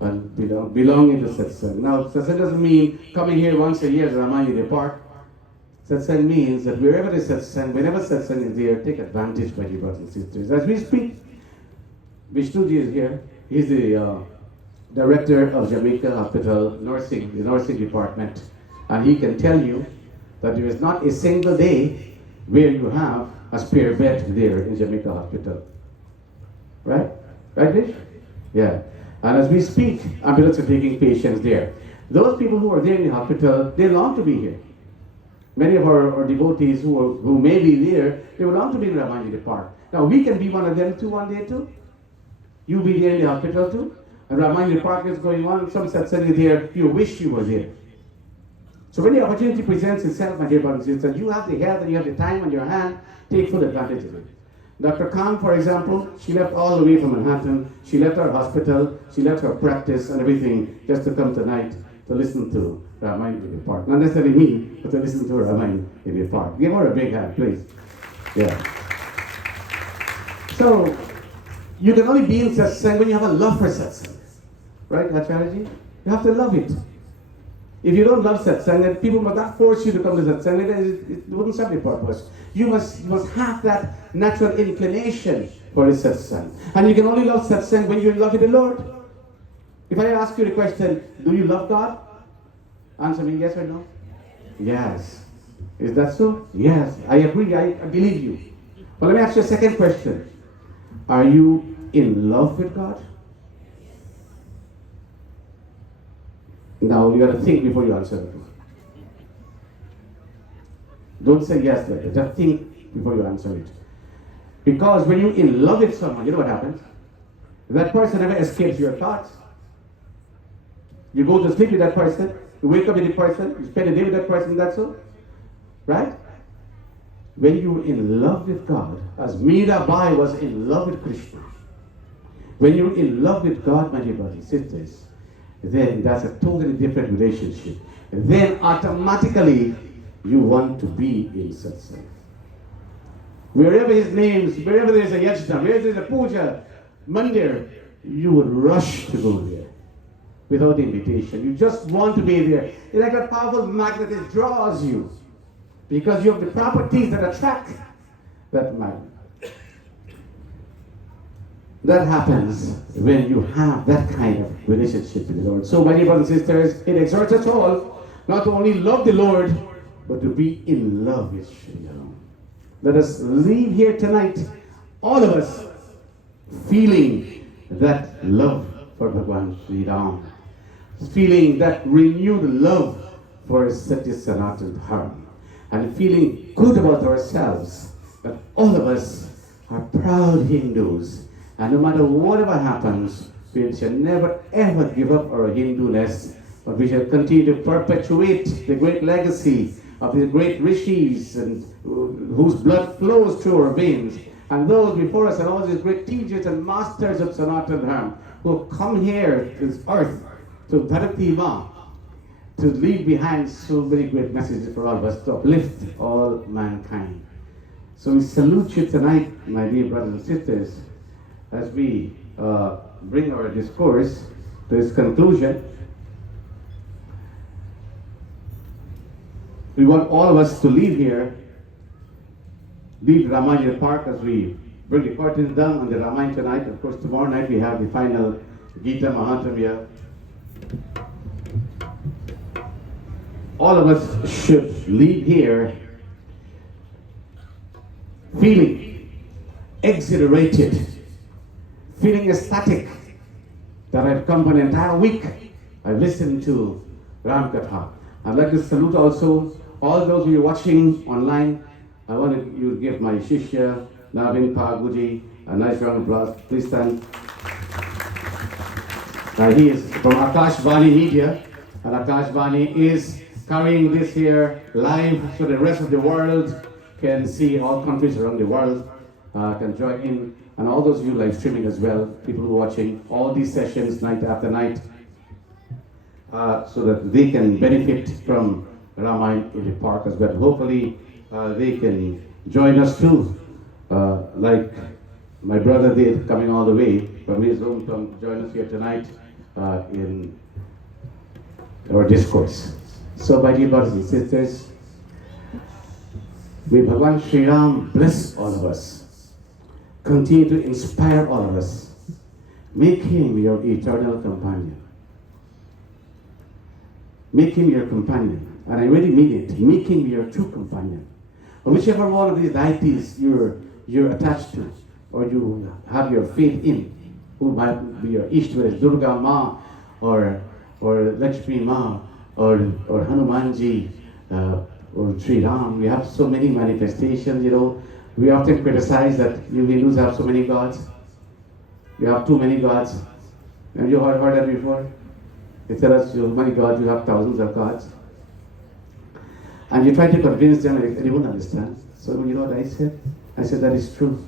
and belonging to satsang. Now, satsang doesn't mean coming here once a year as Ramayan depart. Satsang means that wherever there's satsang, whenever satsang is there, take advantage, my dear brothers and sisters. As we speak, Vishnuji is here. He's the director of Jamaica Hospital Nursing, the nursing department. And he can tell you that there is not a single day where you have a spare bed there in Jamaica Hospital. Right? Right, Vish? Yeah. And as we speak, ambulances are taking patients there. Those people who are there in the hospital, they long to be here. Many of our devotees who may be there, they would long to be in Ramayan Park. Now, we can be one of them too one day too. You be there in the hospital too. And Ramayan Park is going on, some satsang is there, you wish you were there. So when the opportunity presents itself, my dear brothers and sisters, you have the health and you have the time on your hand, take full advantage of it. Dr. Khan, for example, she left all the way from Manhattan. She left her hospital, she left her practice and everything just to come tonight to listen to Ramayan in the park. Not necessarily me, but to listen to Ramayan in the park. Give her a big hand, please. Yeah. So, you can only be in satsang when you have a love for satsang. Right, Acharyaji? You have to love it. If you don't love satsang, then people must not force you to come to satsang. It wouldn't serve the purpose. You must have that natural inclination for the satsang. And you can only love satsang when you're in love with the Lord. If I ask you the question, do you love God? Answer me yes or no. Yes. Is that so? Yes. I agree. I believe you. But let me ask you a second question. Are you in love with God? Now you got to think before you answer it. Don't say yes later. Just think before you answer it. Because when you're in love with someone, you know what happens? That person never escapes your thoughts. You go to sleep with that person, you wake up with the person, you spend a day with that person, that's all. Right? When you're in love with God, as Mirabai was in love with Krishna, when you're in love with God, my dear brothers and sisters, then that's a totally different relationship. And then automatically you want to be in satsang. Wherever his names, wherever there's a yajna, wherever there's a puja, mandir, you would rush to go there without invitation. You just want to be there. It's like a powerful magnet that draws you because you have the properties that attract that magnet. That happens when you have that kind of relationship with the Lord. So, my dear brothers and sisters, it exhorts us all not to only love the Lord, but to be in love with Sri Ram. Let us leave here tonight, all of us, feeling that love for Bhagwan Sri Ram, feeling that renewed love for Satya Sanatana Dharma, and feeling good about ourselves, that all of us are proud Hindus. And no matter whatever happens, we shall never ever give up our Hindu-ness, but we shall continue to perpetuate the great legacy of the great rishis and whose blood flows through our veins, and those before us and all these great teachers and masters of Sanatana Dharma who have come here to this earth, to Dharati Ma, to leave behind so many great messages for all of us, to uplift all mankind. So we salute you tonight, my dear brothers and sisters, as we bring our discourse to its conclusion. We want all of us to leave here, leave Ramayan Park as we bring the curtains down on the Ramayan tonight. Of course, tomorrow night we have the final Gita Mahatmya. All of us should leave here feeling exhilarated, feeling ecstatic that I've come for an entire week. I've listened to Ram Katha. I'd like to salute also all those who are watching online. I want you to give my Shishya, Navin Guruji, a nice round of applause. Please stand. He is from Akashvani Media, and Akashvani is carrying this here live so the rest of the world can see, all countries around the world can join in. And all those of you live streaming as well, people who are watching all these sessions night after night, so that they can benefit from Ramayan in the park as well. Hopefully they can join us too, like my brother did, coming all the way from his hometown to join us here tonight in our discourse. So, my dear brothers and sisters, may Bhagwan Sri Ram bless all of us, continue to inspire all of us, make him your eternal companion. Make him your companion. And I really mean it. Make him your true companion. Or whichever one of these deities you're attached to, or you have your faith in, who might be your Ishwar, Durga Ma, or Lakshmi Ma, or Hanumanji, or Sri Ram. We have so many manifestations, you know. We often criticize that you Hindus have so many gods. You have too many gods. Have you heard that before? They tell us, you have many gods, you have thousands of gods. And you try to convince them, and they won't understand. So you know what I said? I said, that is true.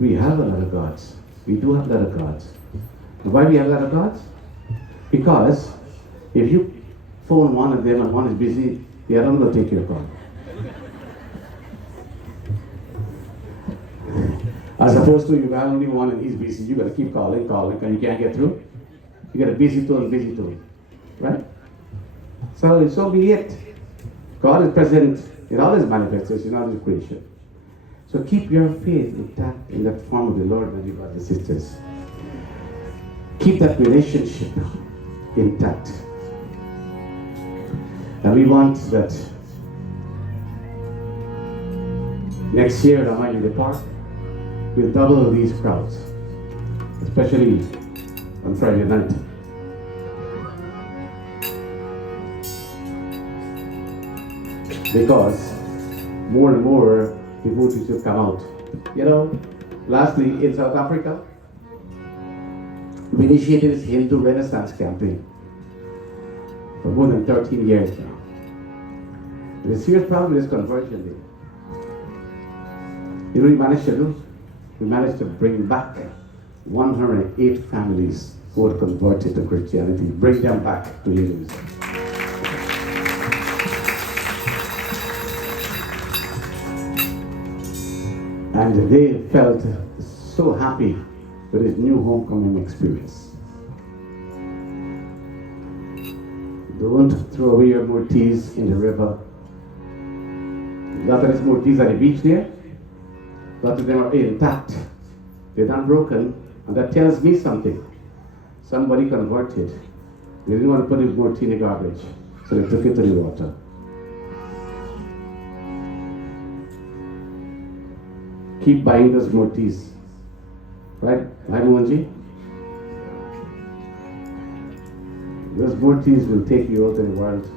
We have a lot of gods. We do have a lot of gods. And why we have a lot of gods? Because if you phone one of them and one is busy, the other one will take your call. As opposed to you got only one and he's busy, you gotta keep calling, and you can't get through. You got a busy tool, right? So be it. God is present in all His manifestations, in all His creation. So keep your faith intact in that form of the Lord, my dear brothers and sisters. Keep that relationship intact. And we want that next year at Ramayan in the park, we'll double these crowds, especially on Friday night. Because more and more devotees will come out. You know, lastly, in South Africa, we initiated this Hindu Renaissance campaign for more than 13 years now. There's a serious problem with this conversion thing. You know what we managed to do? We managed to bring back 108 families who were converted to Christianity, bring them back to Hinduism. And they felt so happy with this new homecoming experience. Don't throw away your murtis in the river. A lot of these murtis at the beach there, a lot of them are intact. They're not broken, and that tells me something. Somebody converted. They didn't want to put his murti in the garbage, so they took it to the water. Keep buying those murtis. Right? Right, Mohanji? Those murtis will take you out in the world.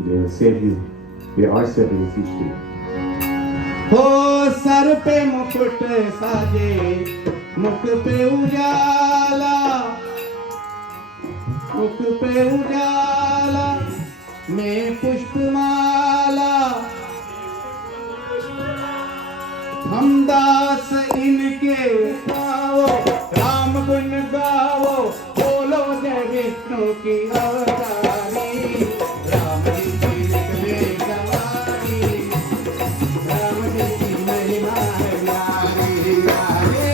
They will save you. They are saving you each day. हो sir पे मुकुट साजे मुख पे उजाला में पुष्पमाला हम दास इनके गाओ राम गुण गाओ बोलो जय विष्णु की अवतारी राम जी की निकले सवारी राम जी की महिमा है न्यारी न्यारी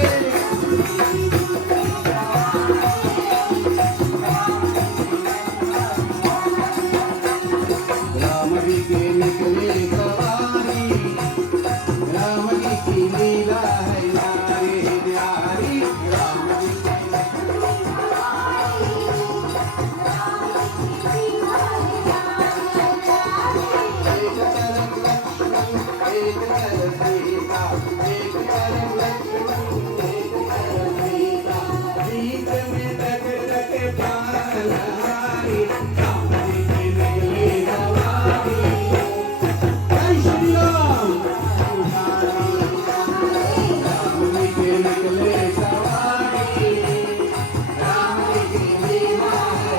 राम जी की निकले सवारी राम जी की लीला है न्यारी न्यारी राम जी की एक तरफ लक्ष्मण एक तरफ सीता एक तरफ लक्ष्मण एक तरफ सीता बीच में टक टक पालहारी राम जी की निकली सवारी जय श्री राम राम जी की निकले सवारी राम जी की लीला है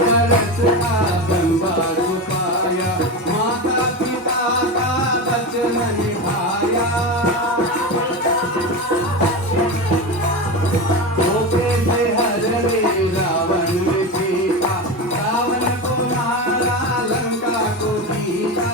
परस का संसार पाया, माता पिता का वचन निभाया। धोखे से हरे रावण ने जीता, रावण को मारा लंका को जीता।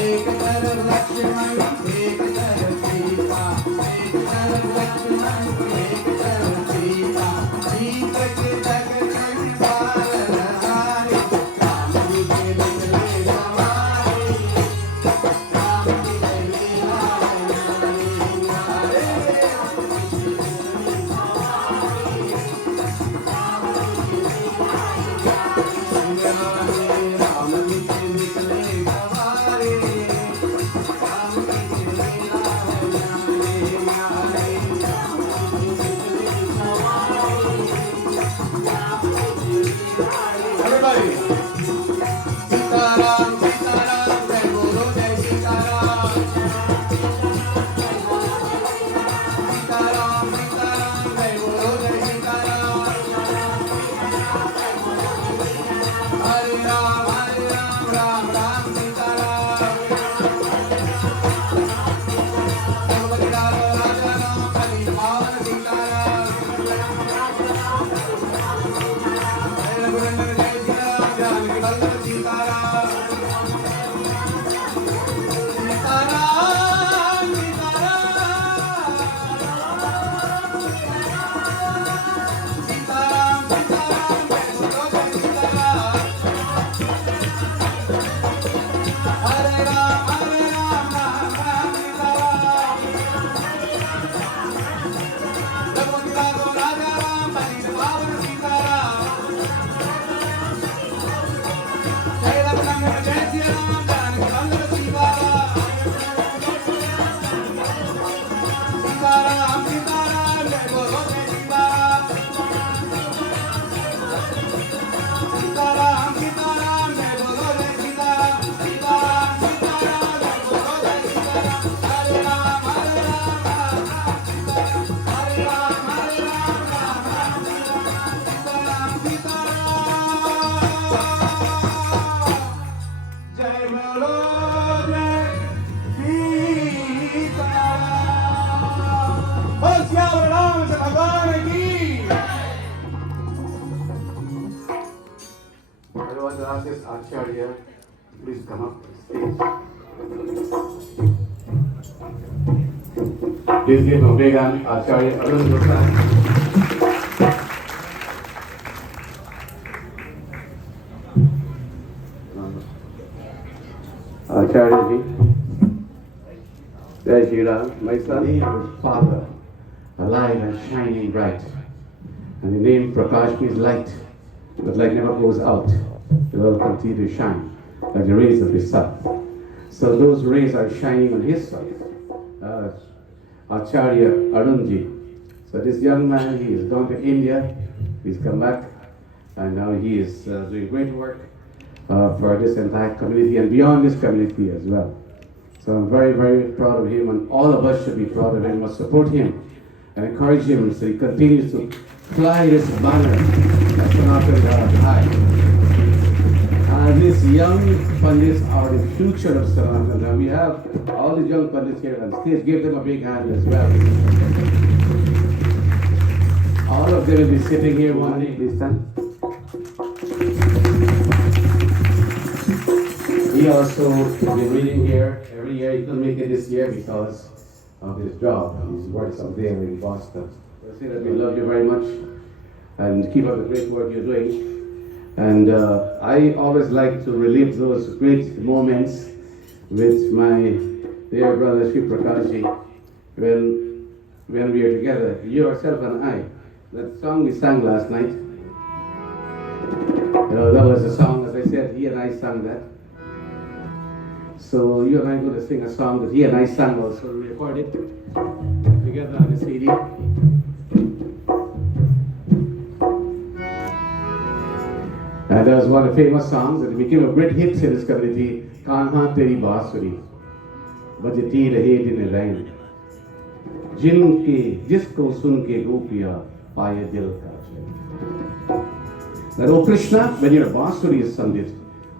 एक तरफ लक्ष्मण, एक तरफ सीता, एक तरफ लक्ष्मण, एक तरफ सीता। सीता के जगन बाल हारे, राम जी के निकले सवारे, राम जी के लीला राम जी के निकले सवारे। Everybody. Sitaram, Sitaram, Jai Guru Jai Sitaram. Sitaram, Sitaram, Jai Guru Jai Sitaram. Hare Ram, Ram Ram, Sitaram. Bhagavad Raja Ram, Kali Bhavan Sitaram. Acharya, please come up stage. Please give a big hand, Acharya Arun Gupta. Acharya ji, Jai Shri Ram, my son, your father, alive and shining bright. And the name Prakash means light, but light never goes out. It will continue to shine like the rays of the sun. So those rays are shining on his side. Acharya Arunji. So this young man, he has gone to India, he's come back, and now he is doing great work for this entire community and beyond this community as well. So I'm very, very proud of him, and all of us should be proud of him, must support him and encourage him so he continues to fly this banner that's not high. These young Pandits are the future of Sanatana. We have all the young Pandits here on stage. Give them a big hand as well. All of them will be sitting here one day. Please stand. He also will be reading here every year. He couldn't make it this year because of his job. He's worked some day in Boston. I say that we love you very much and keep up the great work you're doing. And I always like to relive those great moments with my dear brother Sri Prakashji when when we are together, yourself and I. That song we sang last night. That was a song, as I said, he and I sang that. So you and I are going to sing a song that he and I sang also. We recorded together on the CD. And that was one of the famous songs that became a great hit in this community. Kanha Teri Bansuri, बजती रहे दिन रैन, जिसको सुन के गोपियाँ पाए दिल का चैन. That, oh Krishna, when your Bansuri is sung it,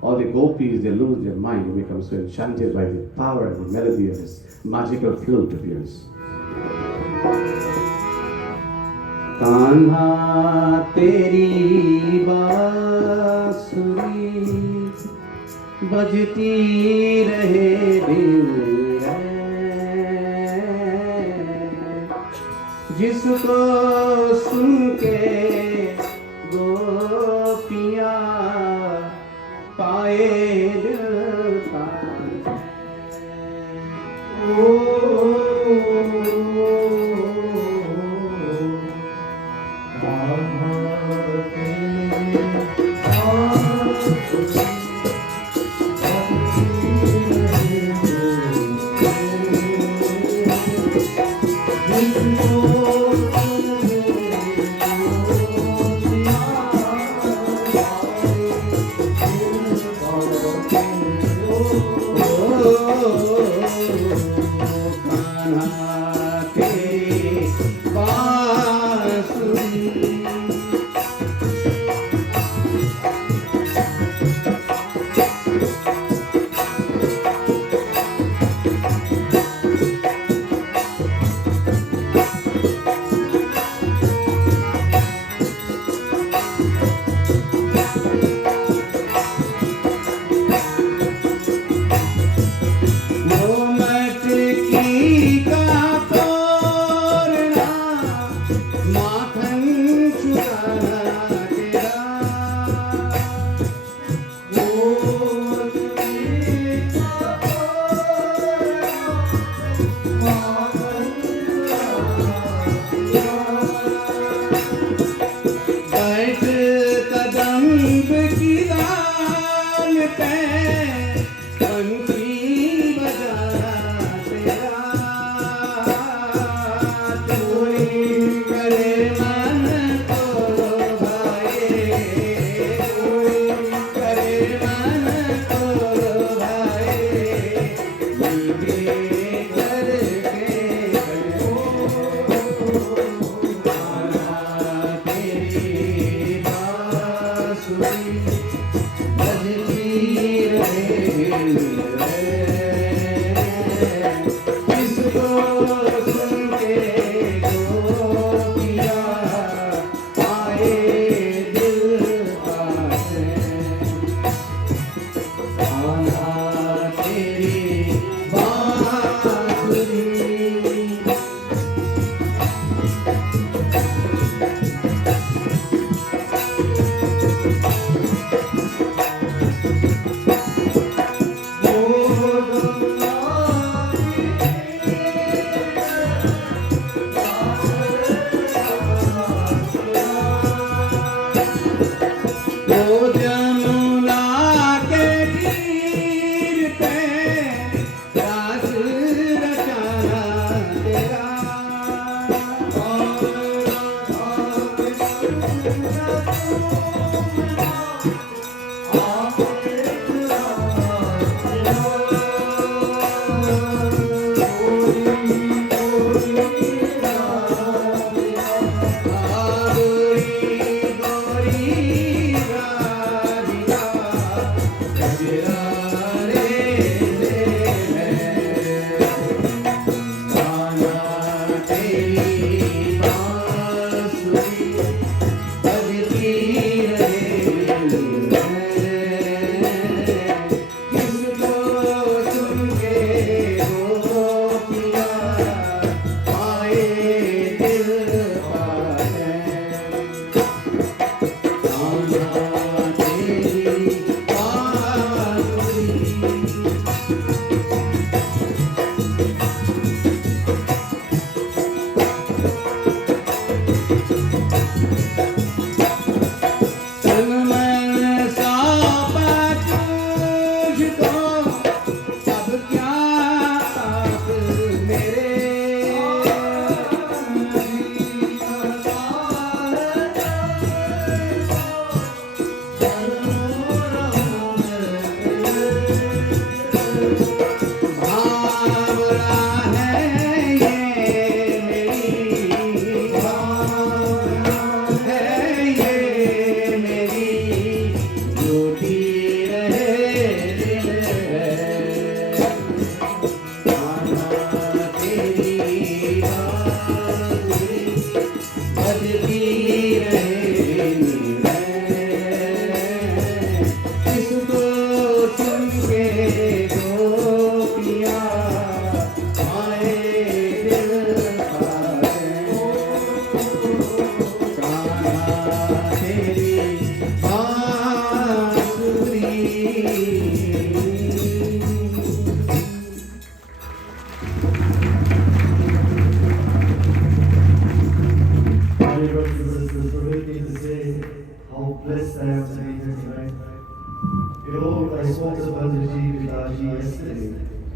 all the gopis, they lose their mind and become so enchanted by the power and the melody of this magical flute of yours. Kanha तेरी बांसुरी बजती रहे दिन रैन, जिसको सुन के गोपियाँ पाए दिल का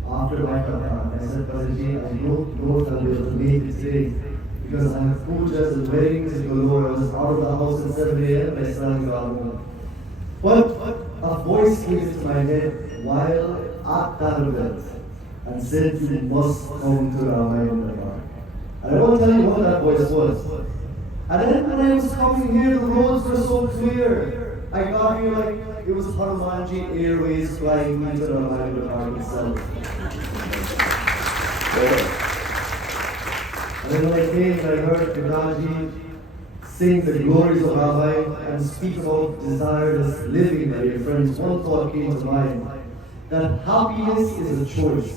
After my talk, I said, Guruji, I don't know if I'll be able to make it today because I have pujas and weddings in Galore. I was out of the house at 7 a.m. and I started Ramayan. But a voice came into my head while at Taravet and said, you must come to Ramayan. And I won't tell you what that voice was. And then when I was coming here, the roads were so clear. I got here like it was Hanumanji Airways flying me to the Ramayan Park itself. And then when I came, I heard Guruji sing the glories of Ramayan and speak about desireless living, my dear friends. One thought came to mind, that happiness is a choice.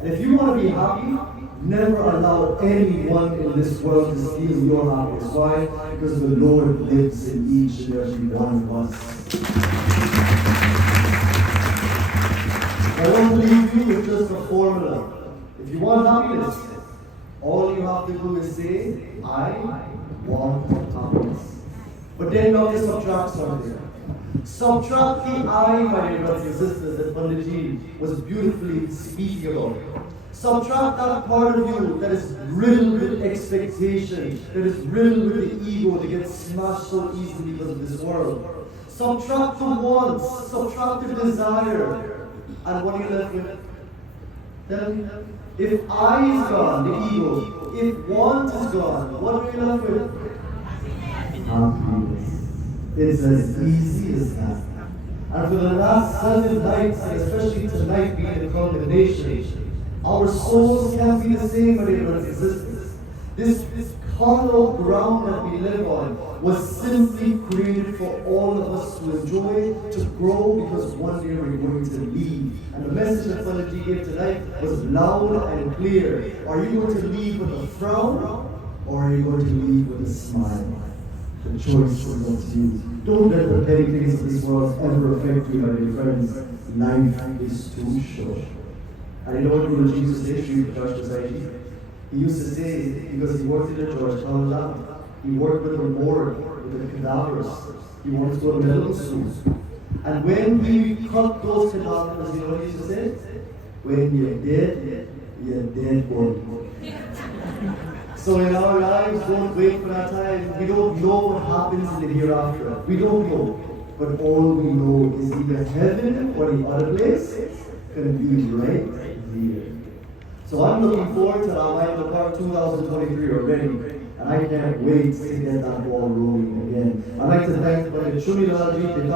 And if you want to be happy, never allow anyone in this world to steal your happiness. Why? Because the Lord lives in each and every one of us. I want to leave you with just a formula. If you want happiness, all you have to do is say, I want happiness. But then now you subtract something. Subtract the I, my dear brothers and sisters, that Panditji was beautifully speaking about. Subtract that part of you that is riddled with expectation, that is riddled with the ego that gets smashed so easily because of this world. Subtract the wants, subtract the desire, and what are you left with? Tell me. If I is gone, the ego, if want is gone, what are you left with? Happiness. It's as easy as that. And for the last 7 nights, and especially tonight being the culmination, our souls can't be the same, my dear brothers and sisters. This hollow ground that we live on was simply created for all of us to enjoy, to grow, because one day we're going to leave. And the message that Panditji gave tonight was loud and clear. Are you going to leave with a frown, or are you going to leave with a smile? The choice is up to you. Don't let the petty things of this world ever affect you, my dear friends. Life is too short. And you know what Guruji used to say to the Church Society? He used to say, because he worked in the church, he worked with the morgue, with the cadavers. He wanted to go to medical school. And when we cut those cadavers, you know what he used to say? When you're dead, boy. So in our lives, don't wait for that time. We don't know what happens in the hereafter. We don't know. But all we know is either heaven or the other place can be right here. So I'm looking forward to Ramayan Park 2023 already. And I can't wait to get that ball rolling again. I'd like to thank Guruji Chunelall Serenade.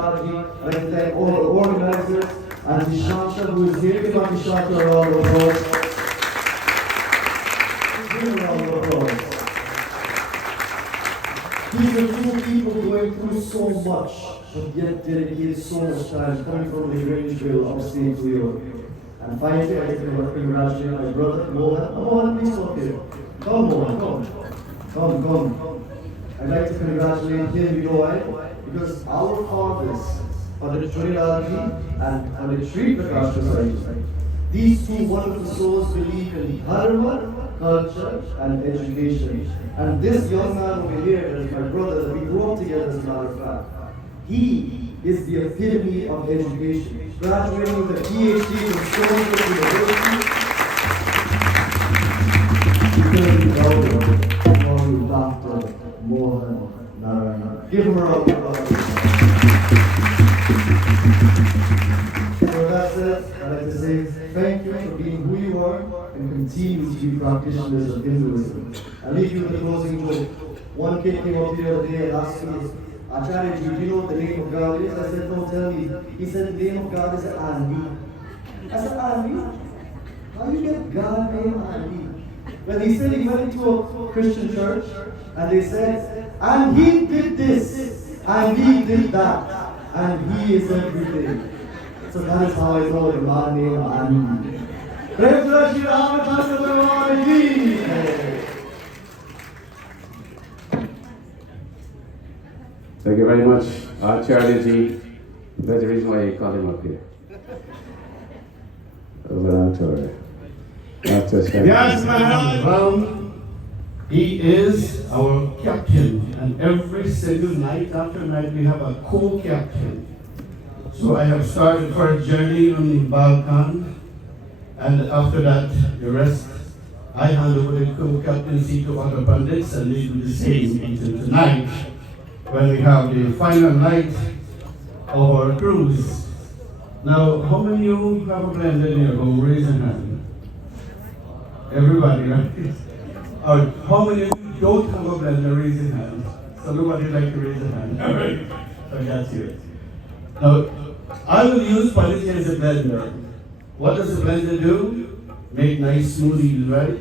I'd like to thank all the organizers and Dishansha who is here. Give Dishansha a round of applause. These are 2 people going through so much, but yet dedicated so much time coming from the Grangeville upstate New York. And finally, I congratulate my brother Mohan. Mohan, please come here. Come, Mohan, come. I'd like to congratulate him, you know why? Because our fathers, Pandit Chunelall and Pandit Sri Prakash Society, these 2 wonderful souls believe in dharma, culture, and education. And this young man over here, that is my brother, we grew up together as a matter of fact, he is the epitome of education. Graduating with a PhD from Stanford University, Dr. Mohan Narayan. Give him a round of applause. So that's it. I'd like to say thank you for being who you are and continue to be practitioners of Hinduism. I'll leave you with a closing joke. One kid came up to the other day and asked me, Acharya, do you know what the name of God is? I said, no, tell me. He said, the name of God is Andi. I said, Andi? How do you get God name Andi? Well, he said he went into a Christian church and they said, and he did this, and he did that, and he is everything. So that is how I know the God name Andi. Praise the Shri Ramachandra. Thank you very much, Acharya ji. That's the reason why I called him up here. Over Acharya. Yes, madam. He is our captain, and every single night after night we have a co-captain. So I have started for a journey on the Balkan, and after that, the rest, I hand over the co-captaincy to other bandits, and they do the same until tonight, when we have the final night of our cruise. Now, how many of you have a blended in your home? Raise your hand. Everybody, right? Or how many of you don't have a blender? Raise your hand. So nobody like to raise a hand. All right. So that's it. Now, I will use Paniti as a blender. What does a blender do? Make nice smoothies, right?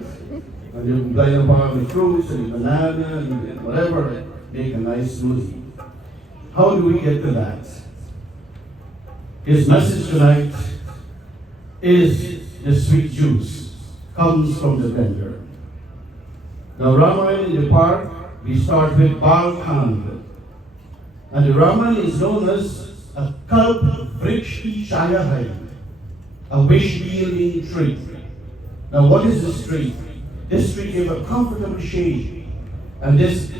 And you blend up all the fruits and the banana and whatever. Make a nice smoothie. How do we get to that? His message tonight is the sweet juice comes from the blender. Now, Ramayan in the park, we start with Balkan. And the Ramayan is known as a kalp vriksh chayahai, a wish-yielding tree. Now, what is this tree? This tree gave a comfortable shade, and this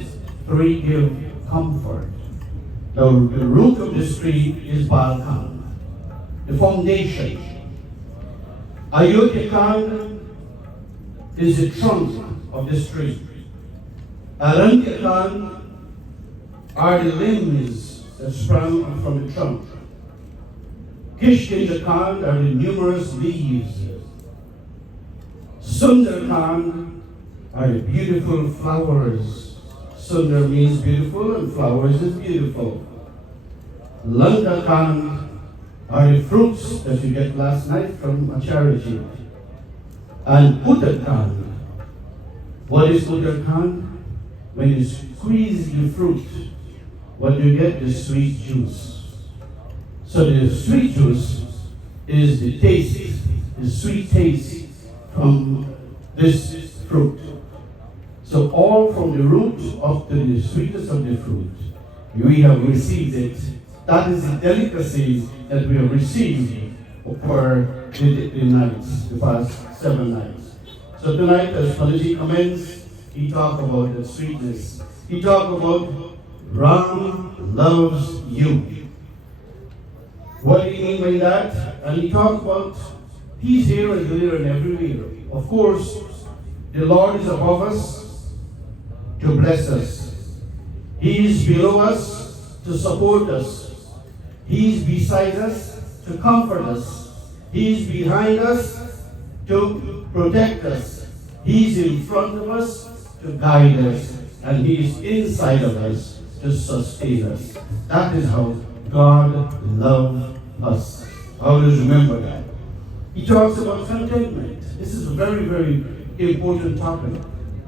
tree give comfort. Now, the root of this tree is Balkan, the foundation. Ayodhyakan is the trunk of this tree. Aranyakhan are the limbs that sprang from the trunk. Kishkindakan are the numerous leaves. Sundarkan are the beautiful flowers. Sundar means beautiful and flowers is beautiful. Landakan are the fruits that you get last night from Acharya. And Uttakan. What is Uttakan? When you squeeze the fruit, what you get is sweet juice. So the sweet juice is the taste, the sweet taste from this fruit. So all from the root of the sweetness of the fruit, we have received it. That is the delicacy that we have received for the nights, the past 7 nights. So tonight, as Paniti comments, he talked about the sweetness. He talked about Ram loves you. What do you mean by that? And he talked about he's here and there and everywhere. Of course, the Lord is above us to bless us. He is below us to support us. He is beside us to comfort us. He is behind us to protect us. He is in front of us to guide us. And He is inside of us to sustain us. That is how God loves us. Always remember that. He talks about contentment. This is a very, very important topic.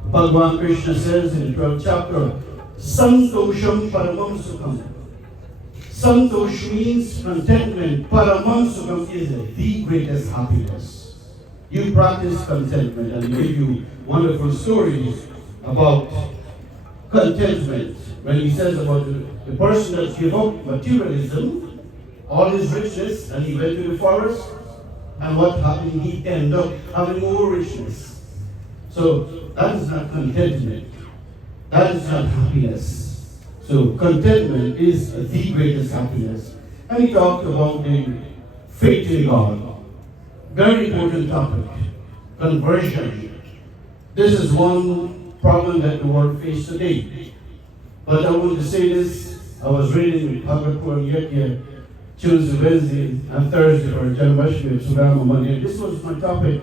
Bhagavan Krishna says in the 12th chapter, Santosham Paramam Sukham. Santosh means contentment. Paramam Sukham is the greatest happiness. You practice contentment, and I give you wonderful stories about contentment. When he says about the person that gave up materialism, all his riches, and he went to the forest, and what happened? He ended up having more richness. So that is not contentment. That is not happiness. So contentment is the greatest happiness. And he talked about the faith in God. Very important topic. Conversion. This is one problem that the world faces today. But I want to say this. I was reading with Bhagavad Gita Tuesday, Wednesday, and Thursday for Janmashtami to Ramayan. This was my topic.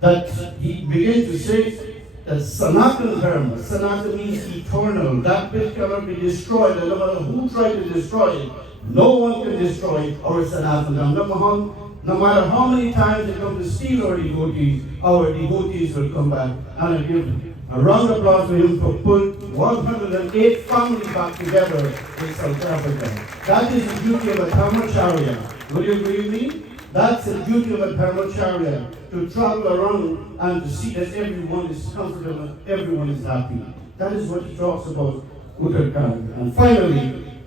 That he began to say that Sanatan Dharma, Sanatan means eternal, that which cannot be destroyed, and no matter who tried to destroy it, no one can destroy our Sanatan Dharma. No matter how many times they come to steal our devotees will come back. And I give a round of applause for him for putting 108 families back together in South Africa. That is the duty of a Dharmacharya. Would you agree with me? That's the duty of a Dharmacharya, to travel around and to see that everyone is comfortable, everyone is happy. That is what he talks about Uttarakhand. And finally,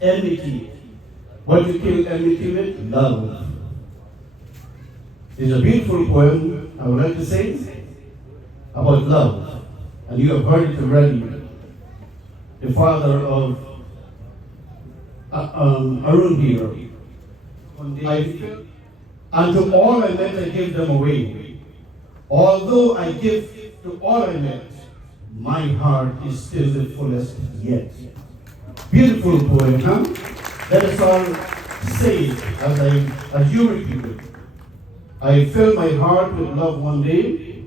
enmity. What you kill enmity with? Love. There's a beautiful poem I would like to say about love, and you have heard it already. The father of Arun here. And to all I met, I gave them away. Although I give to all I met, my heart is still the fullest yet. Beautiful poem, huh? Let us all say it as you repeat it. I fill my heart with love one day.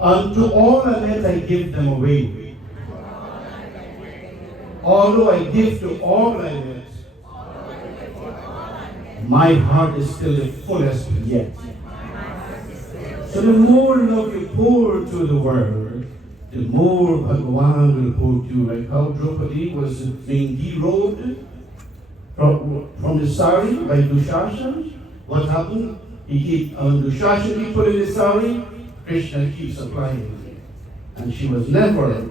And to all I met, I give them away. Although I give to all I met, my heart is still the fullest yet. So the more love you pour to the world, the more Bhagavan will pour to you. Like how Draupadi was being derobed from the sari by Dushashan. What happened? Dushashan he put in the sari, Krishna keeps applying. And she was never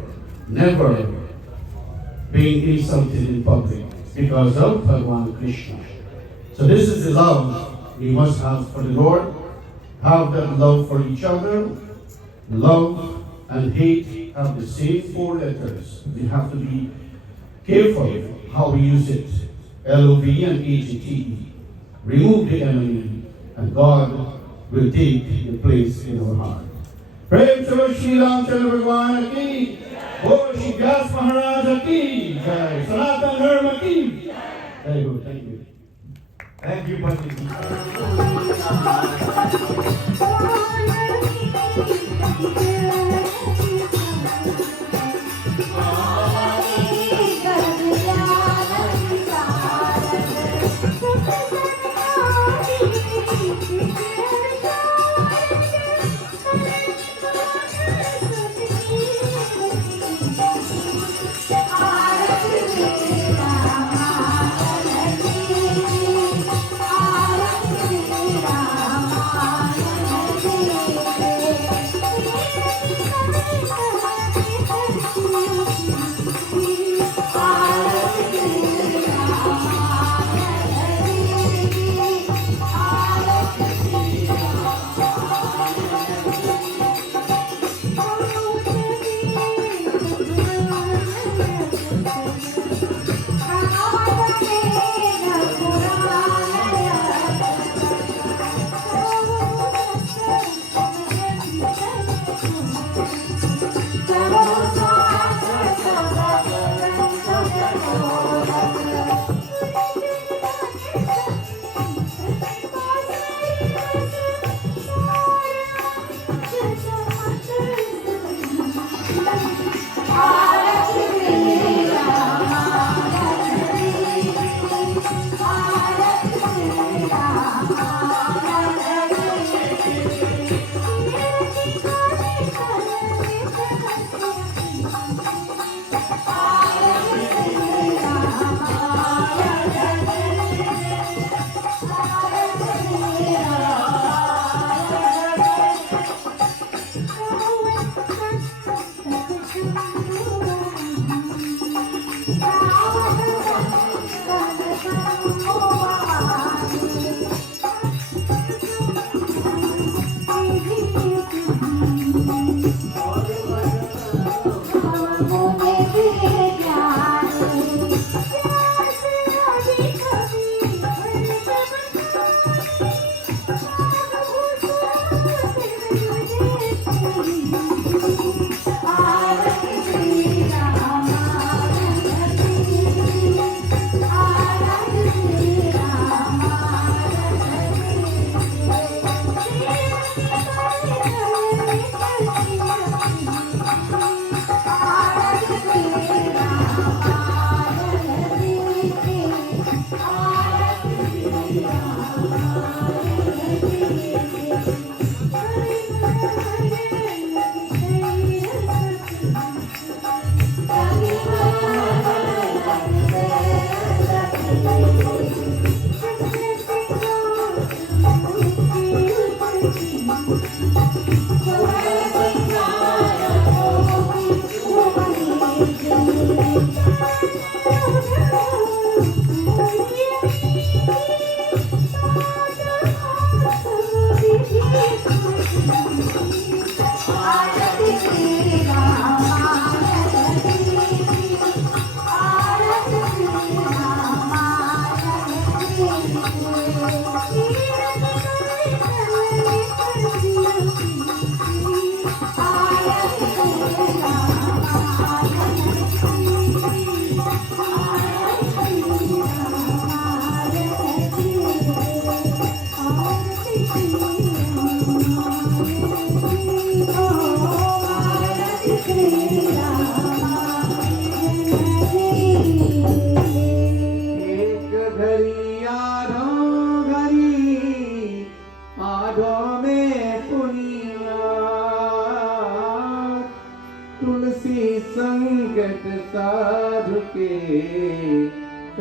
being insulted in public because of Bhagavan Krishna. So this is the love we must have for the Lord. Have that love for each other. Love and hate have the same four letters. We have to be careful how we use it. L-O-V and H-E-T-E. Remove the enemy, and God will take the place in our heart. Prem Chalo Shri Ram Chandra Bhagwan ki, Bol Shri Vyas Maharaj ki, Jai Sanatan Dharma ki. Very good, thank you. Thank you, Pandit. Ramayan.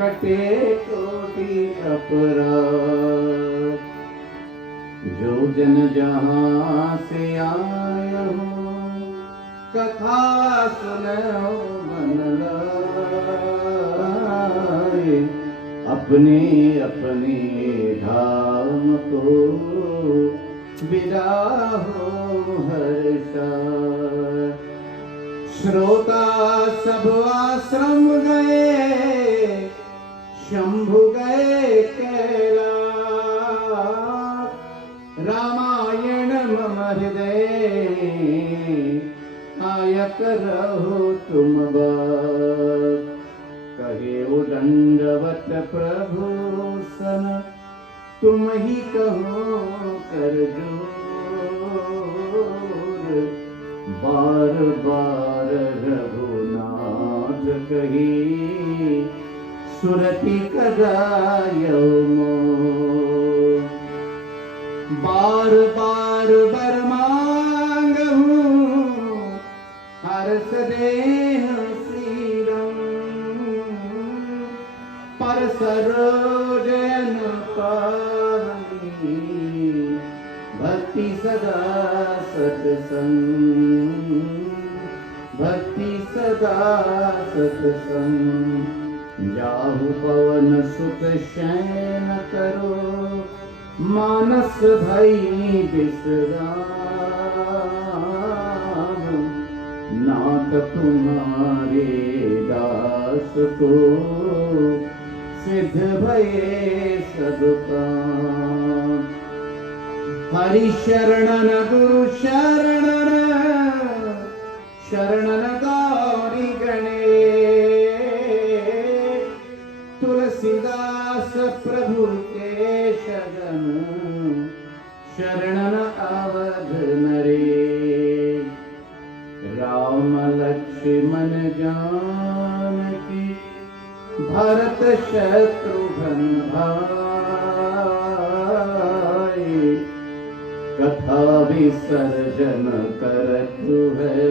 कटे कोटि अपराध। जो जन जहाँ से आए हो कथा सुनो मन लाए। अपने अपने धाम को विदा हो हर्षा। श्रोता सब आश्रम गए शंभु गए कैलाश। रामायण मम हृदय आयत रहो तुम बात। कहे दंडवत प्रभु सन तुम ही कहो कर जोर। बार बार रघुनाथ कही सुरति करायो मोर। बार बार बर मांगहु हर्ष देह श्रीरम। पर सरोजन पावनी भक्ति सदा सत्संग। भक्ति सदा सत्संग। जाहु पवन सुत शयन करो मानस भई विश्राम। नाथ तुम्हारे दास को सिद्ध भये सब काम। हरि शरणन गुरु शरणन शरणन गौरी गणेश। तुलसीदास प्रभु के शरण शरणन अवध नरेश। राम लक्ष्मण जानकी भरत शत्रुघ्न भाई। कथा विसर्जन करतु है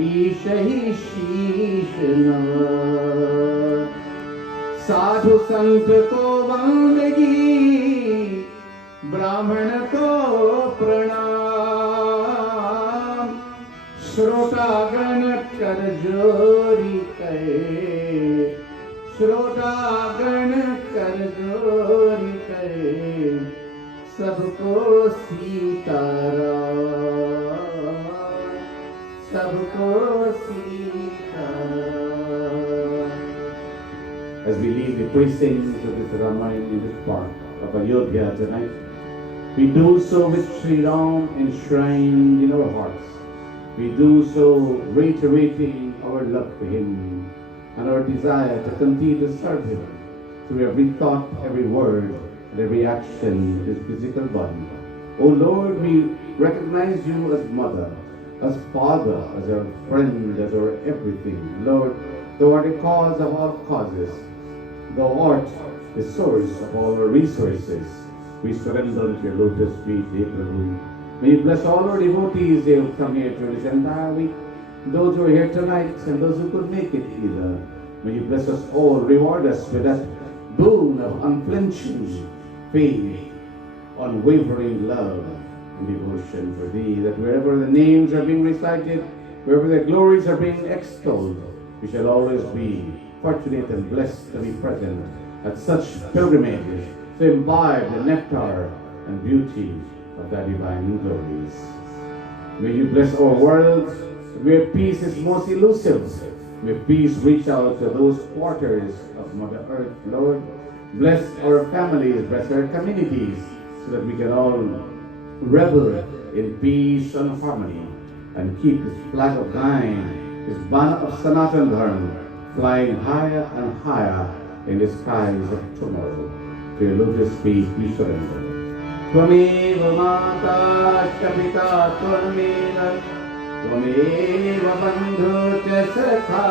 ईश ही शीश नवाए। साधु संत को वंदगी ब्राह्मण को प्रणाम। श्रोतागण कर जोरी कहे श्रोतागण कर जोरी कहे। सबको सीताराम सबको Sitaram. As we leave the precincts of this Ramayan in this park of Ayodhya tonight, we do so with Sri Ram enshrined in our hearts. We do so reiterating our love for him and our desire to continue to serve him through every thought, every word, and every action in his physical body. O Lord, we recognize you as mother, as father, as our friend, as our everything. Lord, thou art the cause of all causes. Thou art the source of all our resources. We surrender unto your lotus feet, dear Prabhu. May you bless all our devotees who have come here to this entire week, those who are here tonight and those who could make it either. May you bless us all, reward us with that boon of unflinching faith, unwavering love and devotion for thee, that wherever the names are being recited, wherever the glories are being extolled, we shall always be fortunate and blessed to be present at such pilgrimages to imbibe the nectar and beauty of thy divine glories. May you bless our world where peace is most elusive. May peace reach out to those quarters of Mother Earth, Lord. Bless our families, bless our communities, so that we can all revel in peace and harmony and keep this flag of thine, this banner of Sanatan Dharma, flying higher and higher in the skies of tomorrow. To your lotus feet we surrender. Tvameva mata cha pita tvameva, tvameva bandhu cha sakha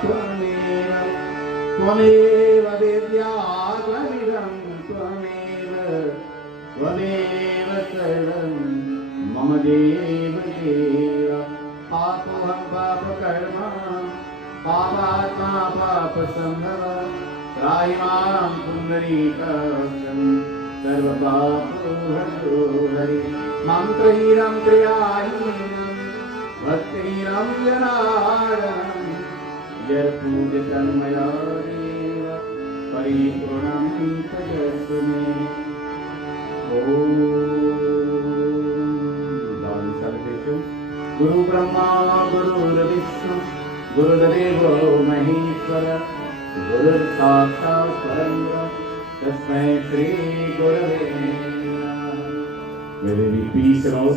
tvameva, tvameva vidya tvamidam tvameva, tvameva sarvam mama deva deva. Apoham papa karma पापात्मा पापसंभव त्राहि मां पुण्डरीकाक्षं सर्वपापोहरो हरि मन्त्रहीनं क्रियाहीनं भक्तिहीनं जनार्दनं यत्पूजितं मया देव परिपूर्णं तजस्व मे गुरु ब्रह्मा गुरुर्विष्णु गुरुर्देवो महेश्वर गुरु साक्षात् परब्रह्म तस्मै श्री गुरवे नमः. May there be peace and all.